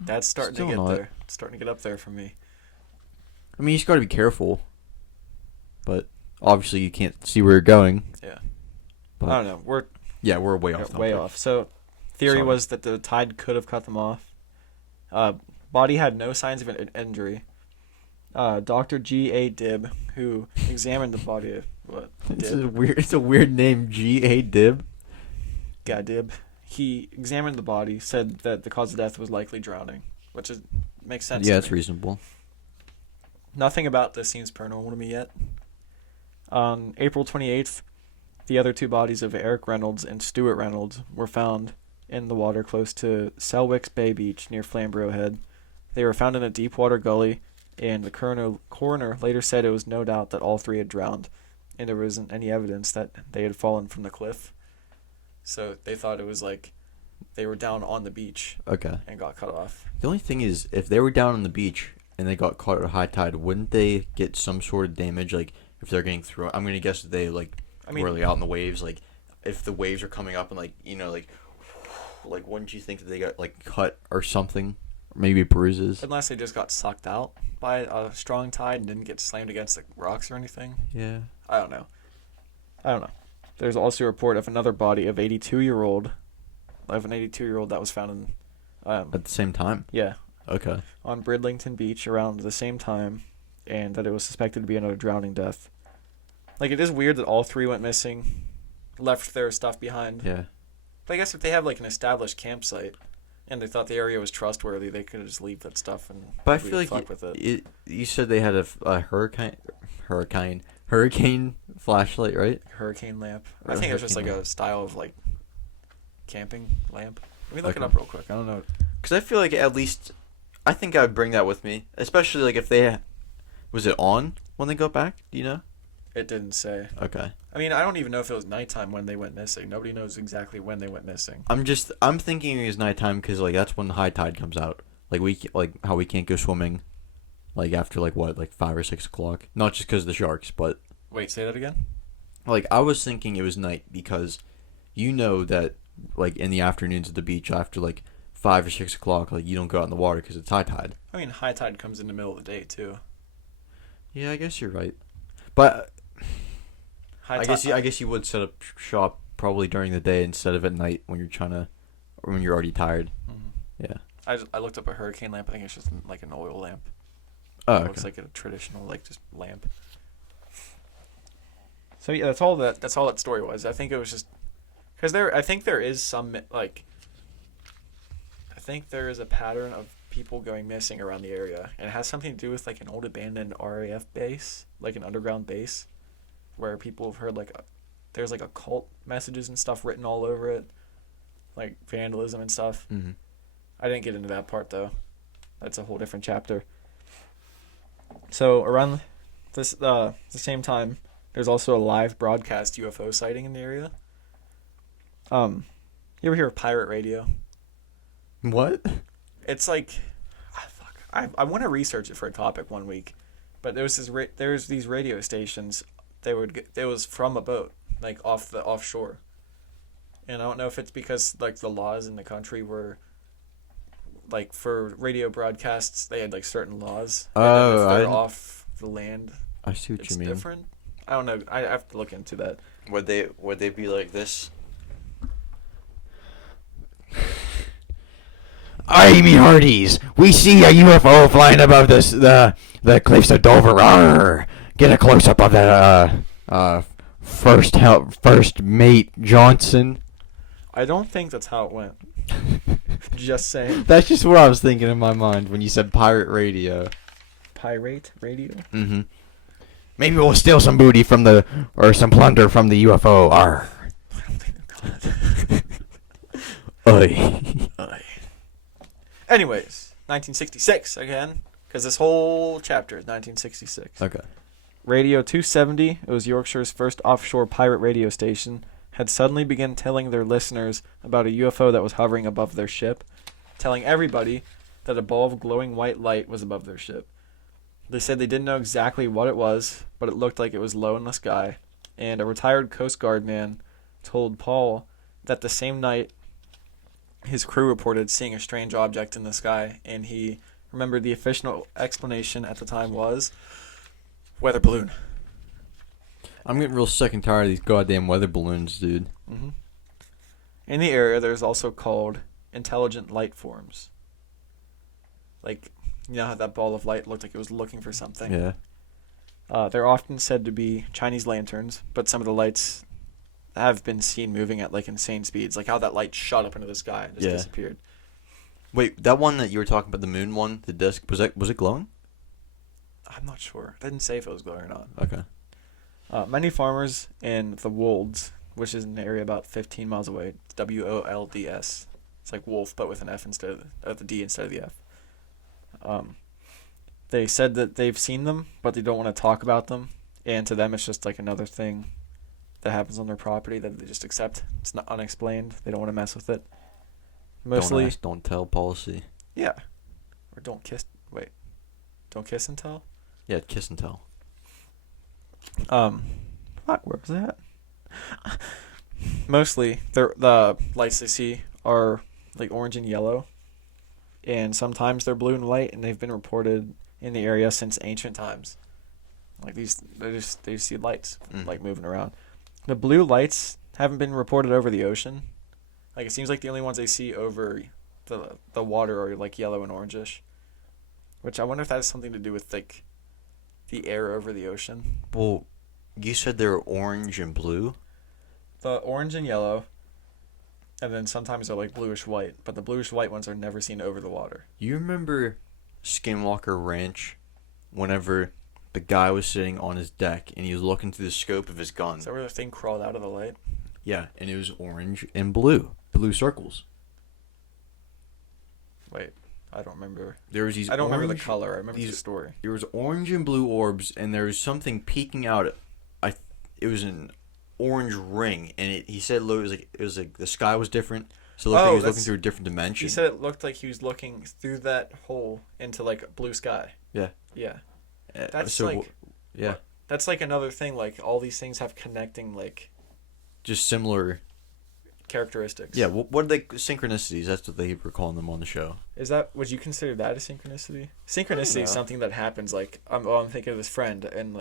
That's starting Still to get not. there. It's starting to get up there for me. I mean, you just got to be careful, but obviously you can't see where you're going. Yeah. But I don't know. We're we're way off. way topic. off. So, theory Sorry. was that the tide could have cut them off. Body had no signs of an injury. Dr. G.A. Dibb, who examined the body, It's a weird name, G.A. Dibb. Dibb. He examined the body, said that the cause of death was likely drowning, which makes sense. Yeah, to it's me. reasonable. Nothing about this seems paranormal to me yet. On April 28th, the other two bodies of Eric Reynolds and Stuart Reynolds were found in the water close to Selwick's Bay Beach near Flamborough Head. They were found in a deep water gully, and the coroner later said it was no doubt that all three had drowned, and there wasn't any evidence that they had fallen from the cliff. So they thought it was like they were down on the beach Okay. and got cut off. The only thing is, if they were down on the beach and they got caught at high tide, wouldn't they get some sort of damage? Like, if they're getting through, I'm gonna guess that they like were like out in the waves. Like, if the waves are coming up and like like wouldn't you think that they got like cut or something, or maybe bruises? Unless they just got sucked out by a strong tide and didn't get slammed against the rocks or anything. Yeah. I don't know. There's also a report of another body of an 82-year-old that was found in At the same time. yeah, Okay. on Bridlington Beach around the same time, and that it was suspected to be another drowning death. Like, it is weird that all three went missing, left their stuff behind. Yeah. But I guess if they have like an established campsite and they thought the area was trustworthy, they could just leave that stuff and But I we feel would like fuck with it. you said they had a hurricane flashlight, right? Hurricane lamp. Or I think it was just like hurricane a style of like camping lamp. Let me look it Okay. up real quick. I don't know. Because I feel like at least, I think I would bring that with me, especially like if they, was it on when they got back? Do you know? It didn't say. Okay. I mean, I don't even know if it was nighttime when they went missing. Nobody knows exactly when they went missing. I'm thinking it was nighttime because like that's when the high tide comes out. Like how we can't go swimming, like after like 5 or 6 o'clock. Not just because of the sharks, but Wait, say that again? like I was thinking it was night because, you know that like in the afternoons at the beach after like 5 or 6 o'clock, like you don't go out in the water because it's high tide. I mean, high tide comes in the middle of the day, too. Yeah, I guess you're right. But High I guess you would set up shop probably during the day instead of at night when you're already tired. Mm-hmm. Yeah. I looked up a hurricane lamp. I think it's just like an oil lamp. Oh, It looks like a traditional just lamp. So yeah, that's all that story was. I think it was just because I think there is some I think there is a pattern of people going missing around the area, and it has something to do with an old abandoned RAF base, an underground base, where people have heard there's occult messages and stuff written all over it, vandalism and stuff. Mm-hmm. I didn't get into that part though. That's a whole different chapter. So around the same time, there's also a live broadcast UFO sighting in the area. You ever hear of pirate radio? What? It's fuck. I want to research it for a topic one week, but there's these radio stations. It was from a boat, offshore, and I don't know if it's because the laws in the country were for radio broadcasts they had certain laws. Oh, if they're off the land, I see what you mean. It's different. I don't know. I have to look into that. Would they be like this? Aye, me hearties, we see a UFO flying above the cliffs of Dover. Arr! Get a close up of that first mate Johnson. I don't think that's how it went. Just saying. That's just what I was thinking in my mind when you said pirate radio. Pirate radio? Mm-hmm. Maybe we'll steal some booty or some plunder from the UFO. Arr. I don't think Oi. Aye. Anyways, 1966 again, because this whole chapter is 1966. Okay. Radio 270, it was Yorkshire's first offshore pirate radio station, had suddenly begun telling their listeners about a UFO that was hovering above their ship, telling everybody that a ball of glowing white light was above their ship. They said they didn't know exactly what it was, but it looked like it was low in the sky, and a retired Coast Guard man told Paul that the same night his crew reported seeing a strange object in the sky, and he remembered the official explanation at the time was weather balloon. I'm getting real sick and tired of these goddamn weather balloons, dude. Mm-hmm. In the area, there's also called intelligent light forms. You know how that ball of light looked like it was looking for something? Yeah. They're often said to be Chinese lanterns, but some of the lights have been seen moving at insane speeds, how that light shot up into the sky and just disappeared. Wait, that one that you were talking about, the moon one, the disc, was it glowing? I'm not sure. They didn't say if it was glowing or not. Okay. Many farmers in the Wolds, which is an area about 15 miles away, WOLDS. It's like wolf, but with an F instead of the D instead of the F. They said that they've seen them, but they don't want to talk about them, and to them it's just another thing that happens on their property that they just accept. It's not unexplained. They don't want to mess with it. Mostly, don't ask, don't tell policy. Yeah. Or don't kiss. Wait. Don't kiss and tell? Yeah, kiss and tell. Fuck, where was that? Mostly, the lights they see are orange and yellow, and sometimes they're blue and white, and they've been reported in the area since ancient times. They see lights moving around. The blue lights haven't been reported over the ocean. It seems like the only ones they see over the water are yellow and orangish. Which I wonder if that has something to do with the air over the ocean. Well, you said they're orange and blue? The orange and yellow, and then sometimes they're bluish white, but the bluish white ones are never seen over the water. You remember Skinwalker Ranch whenever the guy was sitting on his deck and he was looking through the scope of his gun? Is that where the thing crawled out of the light? Yeah, and it was orange and blue. Blue circles. Wait, I don't remember. There was these I don't orange, remember the color. I remember the story. There was orange and blue orbs, and there was something peeking out. It was an orange ring, and he said it was the sky was different, so it looked like he was looking through a different dimension. He said it looked like he was looking through that hole into blue sky. Yeah. Yeah. That's yeah. That's another thing. All these things have connecting just similar characteristics. Yeah. What are they? Synchronicities. That's what they were calling them on the show. Would you consider that a synchronicity? Synchronicity is something that happens I'm thinking of this friend, and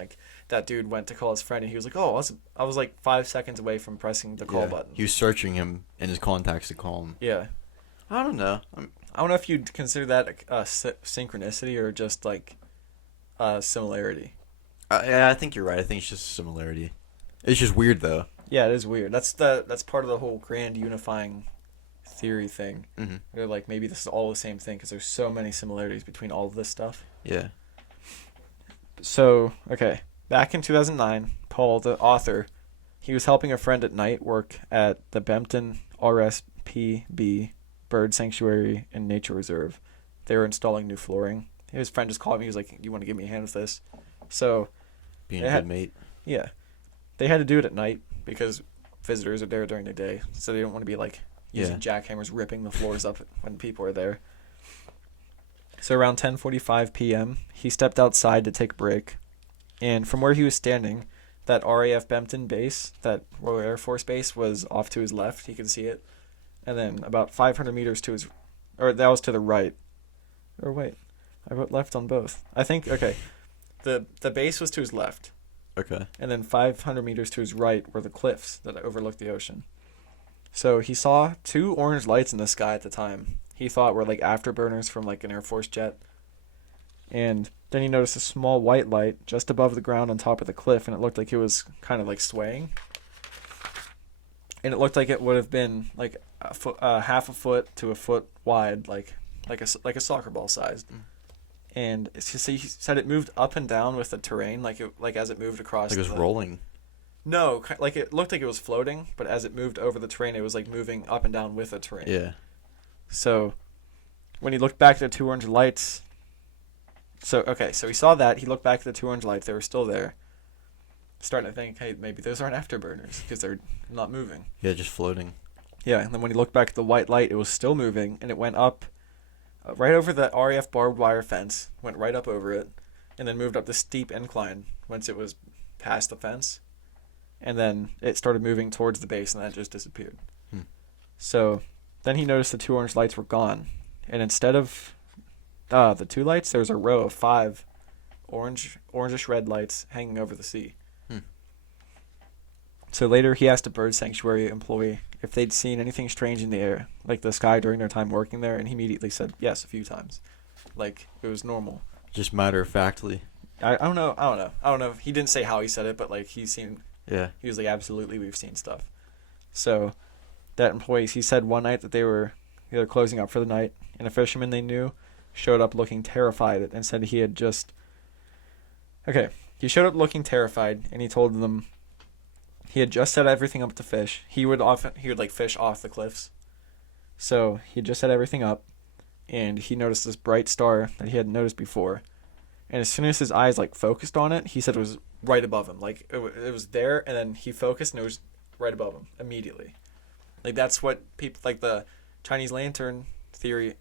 that dude went to call his friend, and he was like, "Oh, I was like 5 seconds away from pressing the call button." He was searching him in his contacts to call him. Yeah. I don't know. I don't know if you'd consider that a synchronicity or just like a similarity. I think you're right. I think it's just a similarity. It's just weird though. Yeah, it is weird. That's part of the whole grand unifying theory thing. Mm-hmm. They're like, maybe this is all the same thing because there's so many similarities between all of this stuff. Yeah. So, okay. Back in 2009, Paul, the author, he was helping a friend at night work at the Bempton RSPB Bird Sanctuary and Nature Reserve. They were installing new flooring. His friend just called me. He was like, "You want to give me a hand with this?" So, being a good mate. Yeah. They had to do it at night because visitors are there during the day. So they don't want to be like using jackhammers ripping the floors up when people are there. So around 10:45 p.m., he stepped outside to take a break. And from where he was standing, that RAF Bempton base, that Royal Air Force base, was off to his left. He could see it. And then about 500 meters to his... Or that was to the right. Or wait. I wrote left on both. I think... Okay. The base was to his left. Okay. And then 500 meters to his right were the cliffs that overlooked the ocean. So he saw 2 orange lights in the sky at the time. He thought were like afterburners from like an Air Force jet. And then he noticed a small white light just above the ground on top of the cliff, and it looked like it was kind of like swaying. And it looked like it would have been like half a foot to a foot wide, like a soccer ball sized. Mm. And he said it moved up and down with the terrain, like as it moved across. Like it was rolling. No, like it looked like it was floating, but as it moved over the terrain, it was like moving up and down with the terrain. Yeah. So when he looked back at the 2 orange lights, so he saw that. He looked back at the 2 orange lights; they were still there. Starting to think, hey, maybe those aren't afterburners because they're not moving. Yeah, just floating. Yeah, and then when he looked back at the white light, it was still moving, and it went up. Right over the RAF barbed wire fence, went right up over it, and then moved up the steep incline once it was past the fence. And then it started moving towards the base, and then it just disappeared. So then he noticed the 2 orange lights were gone. And instead of the 2 lights, there was a row of 5 orangish red lights hanging over the sea. So later he asked a bird sanctuary employee if they'd seen anything strange in the air, like the sky during their time working there, and he immediately said yes a few times. Like, it was normal. Just matter-of-factly. I don't know. He didn't say how he said it, but like he's seen... Yeah. He was like, absolutely, we've seen stuff. So that employee, he said one night that they were closing up for the night, and a fisherman they knew showed up looking terrified and said he had just... Okay, he showed up looking terrified, and he told them he had just set everything up to fish. He would like fish off the cliffs. So he had just set everything up, and he noticed this bright star that he hadn't noticed before. And as soon as his eyes like focused on it, he said it was right above him. Like it was there, and then he focused, and it was right above him immediately. Like that's what people like the Chinese lantern theory.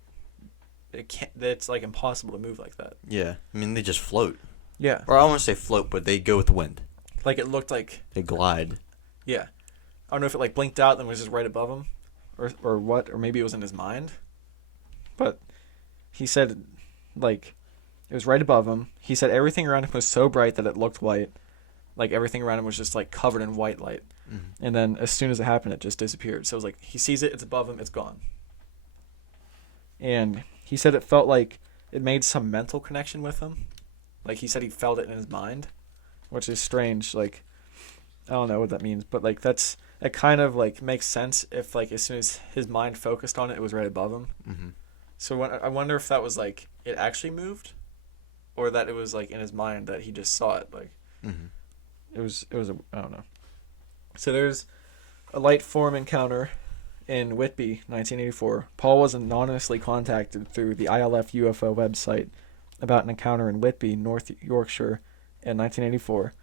It's like impossible to move like that. Yeah, I mean they just float. Yeah. Or I don't want to say float, but they go with the wind. Like it looked like they glide. Yeah, I don't know if it like blinked out and was just right above him, or what, or maybe it was in his mind. But he said, like, it was right above him. He said everything around him was so bright that it looked white. Like everything around him was just like covered in white light. Mm-hmm. And then as soon as it happened, it just disappeared. So it was like he sees it, it's above him, it's gone. And he said it felt like it made some mental connection with him. Like he said he felt it in his mind, which is strange. Like I don't know what that means, but like it kind of like makes sense if like as soon as his mind focused on it, it was right above him. Mm-hmm. So I wonder if that was like it actually moved, or that it was like in his mind that he just saw it. Like it was I don't know. So there's a light form encounter in Whitby, 1984. Paul was anonymously contacted through the ILF UFO website about an encounter in Whitby, North Yorkshire, in 1984,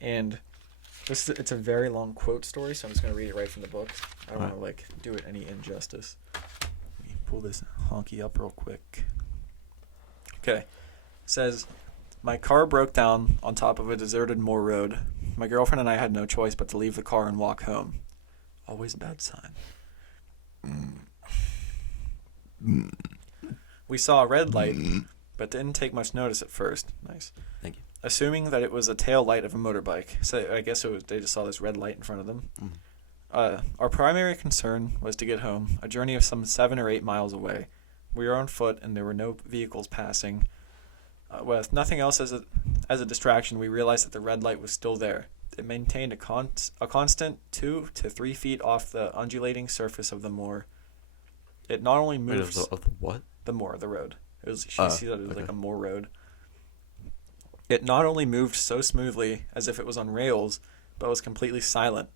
and it's a very long quote story, so I'm just going to read it right from the book. I don't want to, like, do it any injustice. Let me pull this honky up real quick. Okay. It says, my car broke down on top of a deserted moor road. My girlfriend and I had no choice but to leave the car and walk home. Always a bad sign. We saw a red light, but didn't take much notice at first. Nice. Thank you. assuming that it was a tail light of a motorbike. So I guess they just saw this red light in front of them. Our primary concern was to get home, a journey of some 7 or 8 miles away. We were on foot, and there were no vehicles passing. With nothing else as a distraction, we realized that the red light was still there. It maintained a constant 2 to 3 feet off the undulating surface of the moor. It not only moved... Of the what? The moor, the road. She sees that it was like a moor road. It not only moved so smoothly as if it was on rails, but was completely silent.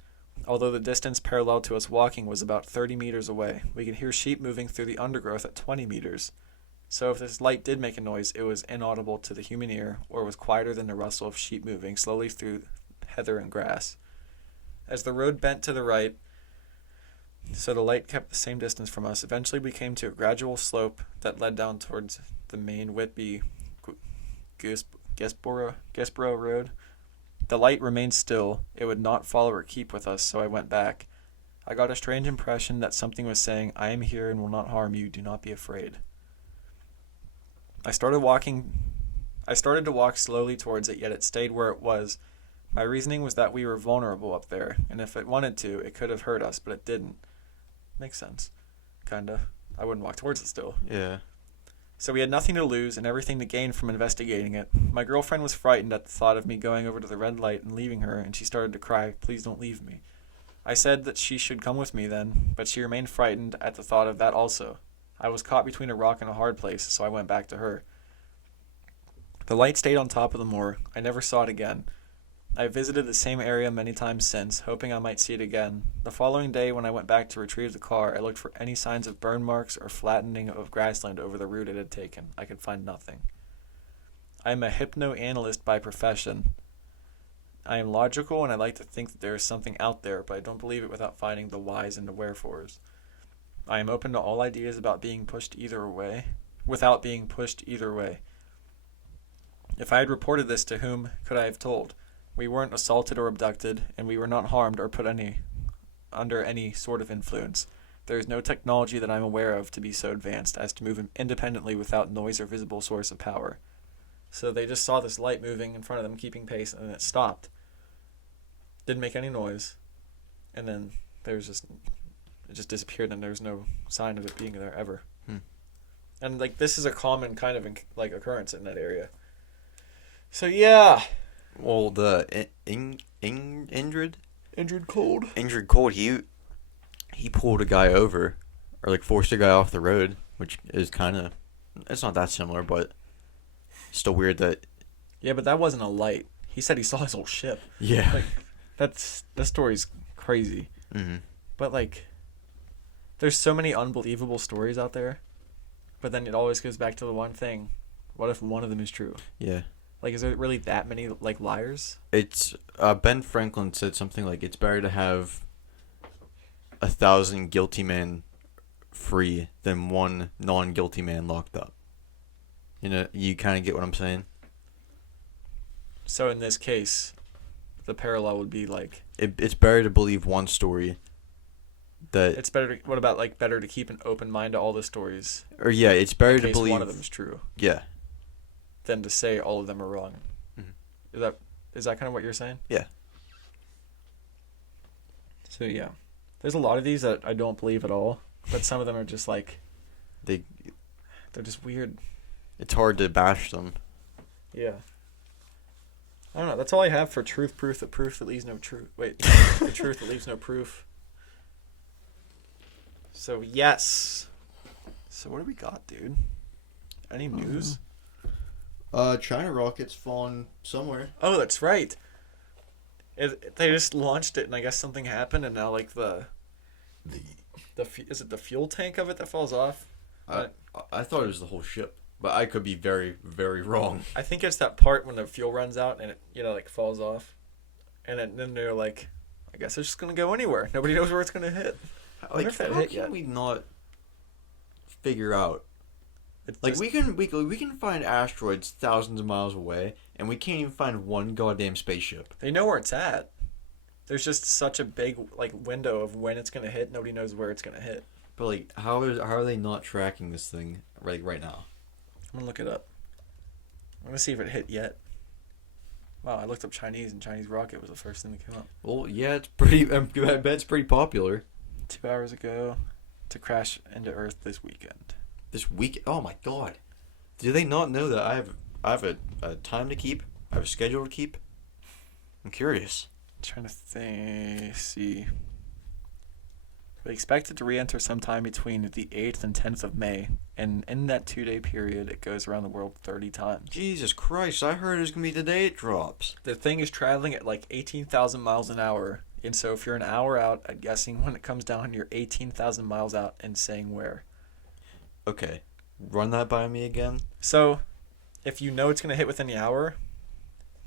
Although the distance parallel to us walking was about 30 meters away, we could hear sheep moving through the undergrowth at 20 meters. So if this light did make a noise, it was inaudible to the human ear, or was quieter than the rustle of sheep moving slowly through heather and grass. As the road bent to the right, so the light kept the same distance from us, eventually we came to a gradual slope that led down towards the main Whitby Guestborough Road. The light remained still. It would not follow or keep with us, so I went back. I got a strange impression that something was saying, "I am here and will not harm you. Do not be afraid." I started to walk slowly towards it, yet it stayed where it was. My reasoning was that we were vulnerable up there, and if it wanted to, it could have hurt us, but it didn't. Makes sense. Kinda. I wouldn't walk towards it still. Yeah. So we had nothing to lose and everything to gain from investigating it. My girlfriend was frightened at the thought of me going over to the red light and leaving her, and she started to cry, "Please don't leave me." I said that she should come with me then, but she remained frightened at the thought of that also. I was caught between a rock and a hard place, so I went back to her. The light stayed on top of the moor. I never saw it again. I visited the same area many times since, hoping I might see it again. The following day, when I went back to retrieve the car, I looked for any signs of burn marks or flattening of grassland over the route it had taken. I could find nothing. I am a hypnoanalyst by profession. I am logical, and I like to think that there is something out there, but I don't believe it without finding the whys and the wherefores. I am open to all ideas without being pushed either way. If I had reported this, to whom could I have told? We weren't assaulted or abducted, and we were not harmed or put under any sort of influence. There is no technology that I'm aware of to be so advanced as to move independently without noise or visible source of power. So they just saw this light moving in front of them, keeping pace, and then it stopped. Didn't make any noise, and then it just disappeared, and there's no sign of it being there ever. And this is a common kind of occurrence in that area. So yeah. Well, the Injured Cold, he pulled a guy over, or forced a guy off the road, which is it's not that similar, but still weird that. Yeah, but that wasn't a light. He said he saw his whole ship. Yeah. That story's crazy. Mm-hmm. But there's so many unbelievable stories out there, but then it always goes back to the one thing: what if one of them is true? Yeah. Is there really that many liars? It's Ben Franklin said something like, it's better to have 1,000 guilty men free than one non-guilty man locked up. You kind of get what I'm saying? So in this case, the parallel would be it's better to believe one story. It's better. What about better to keep an open mind to all the stories? Or yeah, it's better in to case believe one of them is true. Yeah. Than to say all of them are wrong. Mm-hmm. Is that kind of what you're saying? Yeah. So yeah, there's a lot of these that I don't believe at all, but some of them are just they're just weird. It's hard to bash them. Yeah. I don't know. That's all I have for truth, proof that leaves no truth. Wait, the truth that leaves no proof. So yes. So what do we got, dude? Any news? China rocket's fallen somewhere. Oh, that's right. They just launched it, and I guess something happened, and now is it the fuel tank of it that falls off? I thought it was the whole ship, but I could be very, very wrong. I think it's that part when the fuel runs out and it falls off, and then they're I guess it's just gonna go anywhere. Nobody knows where it's gonna hit. How can we not figure out? We can find asteroids thousands of miles away, and we can't even find one goddamn spaceship. They know where it's at. There's just such a big window of when it's gonna hit. Nobody knows where it's gonna hit. But how are they not tracking this thing right now? I'm gonna look it up. I'm gonna see if it hit yet. Wow, I looked up Chinese, and Chinese rocket was the first thing that came up. Well, yeah, it's pretty. I bet it's pretty popular. 2 hours ago, to crash into Earth this weekend. This week? Oh my God! Do they not know that I have a time to keep? I have a schedule to keep. I'm curious. Trying to see. We expect it to re-enter sometime between the 8th and 10th of May, and in that 2-day period, it goes around the world 30 times. Jesus Christ! I heard it was gonna be the day it drops. The thing is traveling at like 18,000 miles an hour, and so if you're an hour out, I'm guessing when it comes down, you're 18,000 miles out and saying where. Okay, run that by me again. So, if you know it's gonna hit within the hour,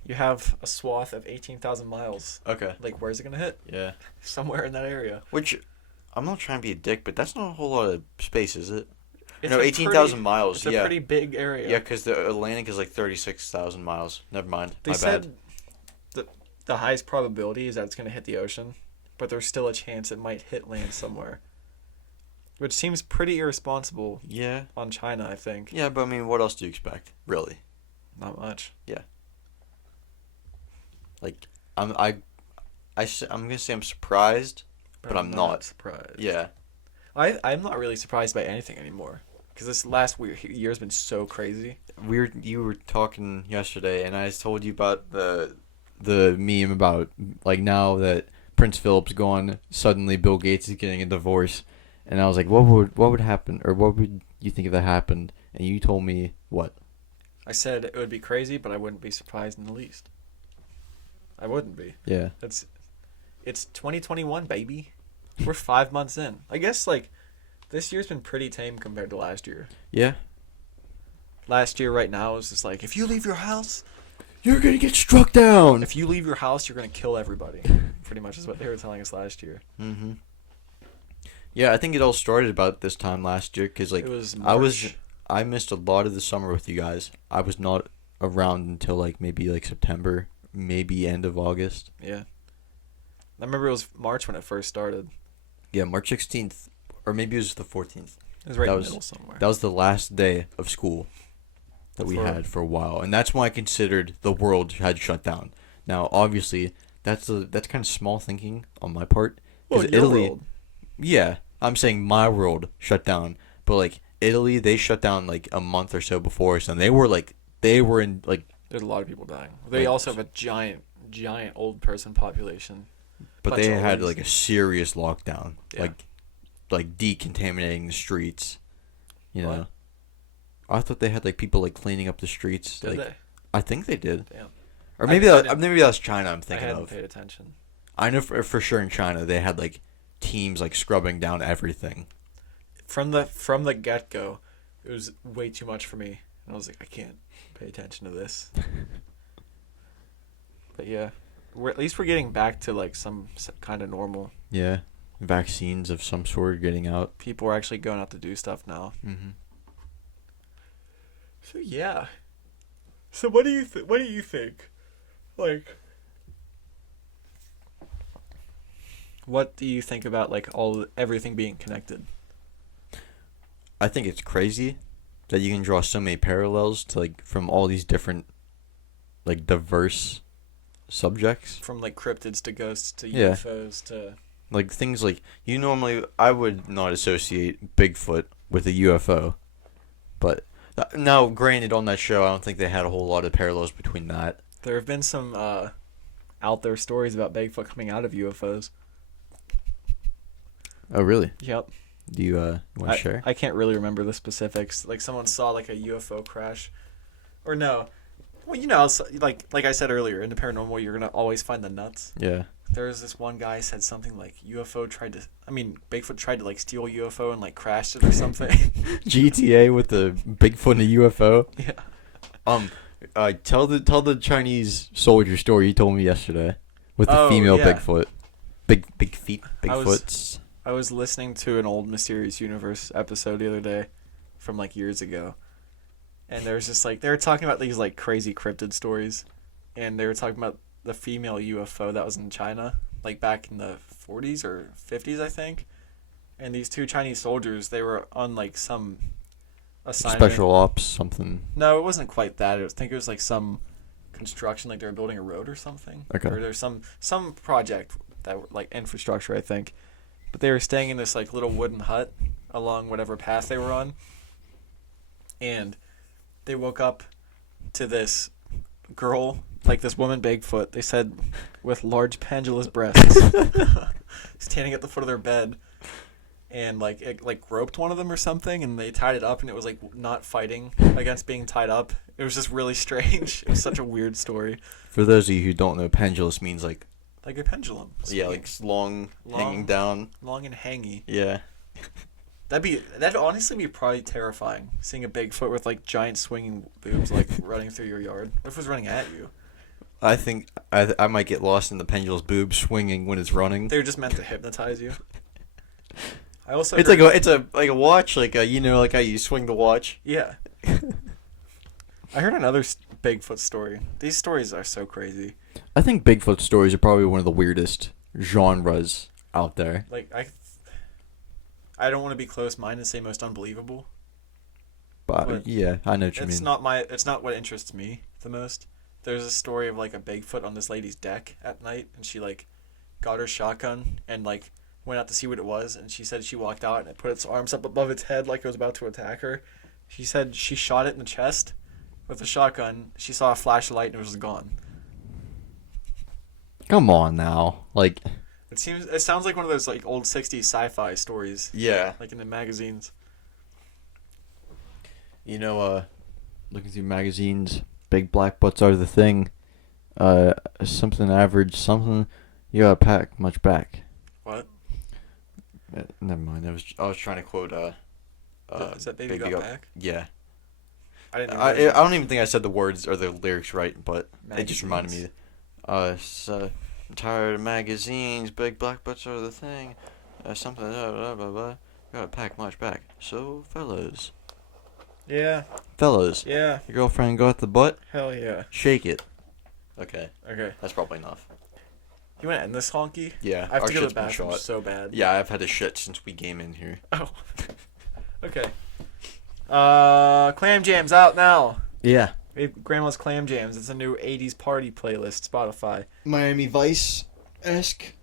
you have a swath of 18,000 miles. Okay. Like, where's it gonna hit? Yeah. Somewhere in that area. Which, I'm not trying to be a dick, but that's not a whole lot of space, is it? It's no, 18,000 miles. It's a pretty big area. Yeah, because the Atlantic is like 36,000 miles. Never mind. They My said bad. the highest probability is that it's going to hit the ocean, but there's still a chance it might hit land somewhere. Which seems pretty irresponsible. Yeah. On China, I think. Yeah, but I mean, what else do you expect? Really? Not much. Yeah. Like, I'm gonna say I'm surprised, but I'm not surprised. Yeah. I'm not really surprised by anything anymore, because this last year's been so crazy. You were talking yesterday, and I told you about the meme about like now that Prince Philip's gone, suddenly Bill Gates is getting a divorce, and I was like, what would happen, or what would you think if that happened? And you told me what? I said it would be crazy, but I wouldn't be surprised in the least. I wouldn't be. Yeah. It's 2021, baby. We're 5 months in. I guess, like, this year's been pretty tame compared to last year. Yeah. Last year, right now, is just like, if you leave your house, you're gonna get struck down. If you leave your house, you're gonna kill everybody. Pretty much is what they were telling us last year. Mm-hmm. Yeah, I think it all started about this time last year, because, like, it was March. I missed a lot of the summer with you guys. I was not around until, like, maybe, like, September, maybe end of August. Yeah. I remember it was March when it first started. Yeah, March 16th, or maybe it was the 14th. It was right in the middle somewhere. That was the last day of school that we had for a while, and that's when I considered the world had shut down. Now, obviously, that's kind of small thinking on my part. Well, Italy, world. Yeah, I'm saying my world shut down, but like Italy, they shut down like a month or so before us, and they were in like. There's a lot of people dying. They also have a giant old person population. But they had like a serious lockdown, yeah. like decontaminating the streets, you know. What? I thought they had like people like cleaning up the streets. Did like, they? I think they did. Damn. Or maybe that's China. I'm thinking I hadn't of. paid attention. I know for sure in China they had like teams like scrubbing down everything. From the get go, it was way too much for me, and I was like, I can't pay attention to this. But yeah. At least we're getting back to like some kind of normal. Yeah, vaccines of some sort are getting out. People are actually going out to do stuff now. Mm-hmm. So yeah. So what do you think? Like, what do you think about like everything being connected? I think it's crazy that you can draw so many parallels to like from all these different like diverse subjects, from like cryptids to ghosts to Yeah. UFOs to like things like I would not associate Bigfoot with a UFO, but now granted on that show I don't think they had a whole lot of parallels between that. there have been some out there stories about Bigfoot coming out of UFOs. Oh really? Yep. Do you want to share? I can't really remember the specifics. Like someone saw like a UFO crash, or no. Well, you know, like I said earlier, in the paranormal, you're gonna always find the nuts. Yeah. There was this one guy said something like Bigfoot tried to like steal a UFO and like crashed it or something. GTA with the Bigfoot and a UFO. Yeah. Tell the Chinese soldier story you told me yesterday with the Oh, female yeah. Bigfoot. Big feet, Bigfoots. I was listening to an old Mysterious Universe episode the other day from like years ago. And there was just like, they were talking about these like crazy cryptid stories. And they were talking about the female UFO that was in China, like back in the 40s or 50s, I think. And these two Chinese soldiers, they were on like some assignment. Special ops, something. No, it wasn't quite that. I think it was like some construction, like they were building a road or something. Okay. Or there's some project that were, like infrastructure, I think. But they were staying in this like little wooden hut along whatever path they were on. And they woke up to this girl, like this woman Bigfoot, they said, with large pendulous breasts, standing at the foot of their bed. And like it like roped one of them or something, and they tied it up, and it was like not fighting against being tied up. It was just really strange. It was such a weird story. For those of you who don't know, pendulous means like a pendulum. yeah, like long, hanging down, long and hangy. Yeah. That'd honestly be probably terrifying, seeing a Bigfoot with like giant swinging boobs like running through your yard. What if it was running at you? I think I might get lost in the pendulum's boobs swinging when it's running. They're just meant to hypnotize you. I also it's like a watch, like like how you swing the watch. Yeah. I heard another Bigfoot story. These stories are so crazy. I think Bigfoot stories are probably one of the weirdest genres out there. Like I don't want to be close-minded and say most unbelievable. But yeah, I know what you mean. It's not what interests me the most. There's a story of like a Bigfoot on this lady's deck at night, and she like got her shotgun and like went out to see what it was, and she said she walked out and it put its arms up above its head like it was about to attack her. She said she shot it in the chest with a shotgun. She saw a flash of light and it was gone. Come on now, like it sounds like one of those like old 60s sci-fi stories. Yeah, like in the magazines. Looking through magazines, big black butts are the thing. Something average, something you gotta pack much back. What? Never mind. I was trying to quote. Is that Baby Got Back? Yeah. I didn't know. I don't even think I said the words or the lyrics right, but it just reminded me. So I'm tired of magazines. Big black butts are the thing. Something. Blah, blah, blah. Gotta pack much back. So fellas. Yeah. Fellas. Yeah. Your girlfriend got the butt. Hell yeah. Shake it. Okay. Okay. That's probably enough. You want to end this, honky? Yeah. I have to go to shit's the been bathroom shot. so bad. Yeah, I've had a shit since we came in here. Oh. Okay. Clam Jam's out now. Yeah. We have Grandma's Clam Jams. It's a new 80s party playlist, Spotify. Miami Vice-esque.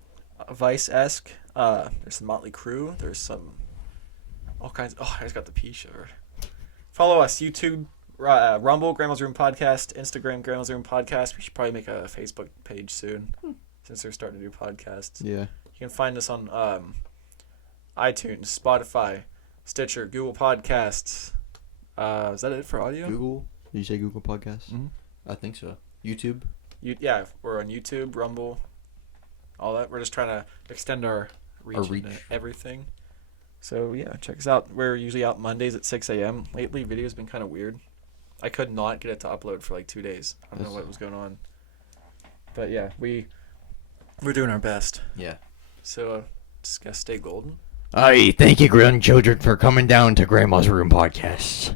Vice-esque. There's some Motley Crue. There's some all kinds. Oh, I just got the pee shiver. Follow us, YouTube, Rumble, Grandma's Room Podcast, Instagram, Grandma's Room Podcast. We should probably make a Facebook page soon, since they're starting to do podcasts. Yeah. You can find us on iTunes, Spotify, Stitcher, Google Podcasts. Is that it for audio? Google? Did you say Google Podcasts? Mm-hmm. I think so. YouTube? Yeah, we're on YouTube, Rumble, all that. We're just trying to extend our reach. Into everything. So, yeah, check us out. We're usually out Mondays at 6 a.m. Lately, video's been kind of weird. I could not get it to upload for like 2 days. I don't know what was going on. But, yeah, we're doing our best. Yeah. So, just gotta stay golden. Thank you, grandchildren, for coming down to Grandma's Room Podcast.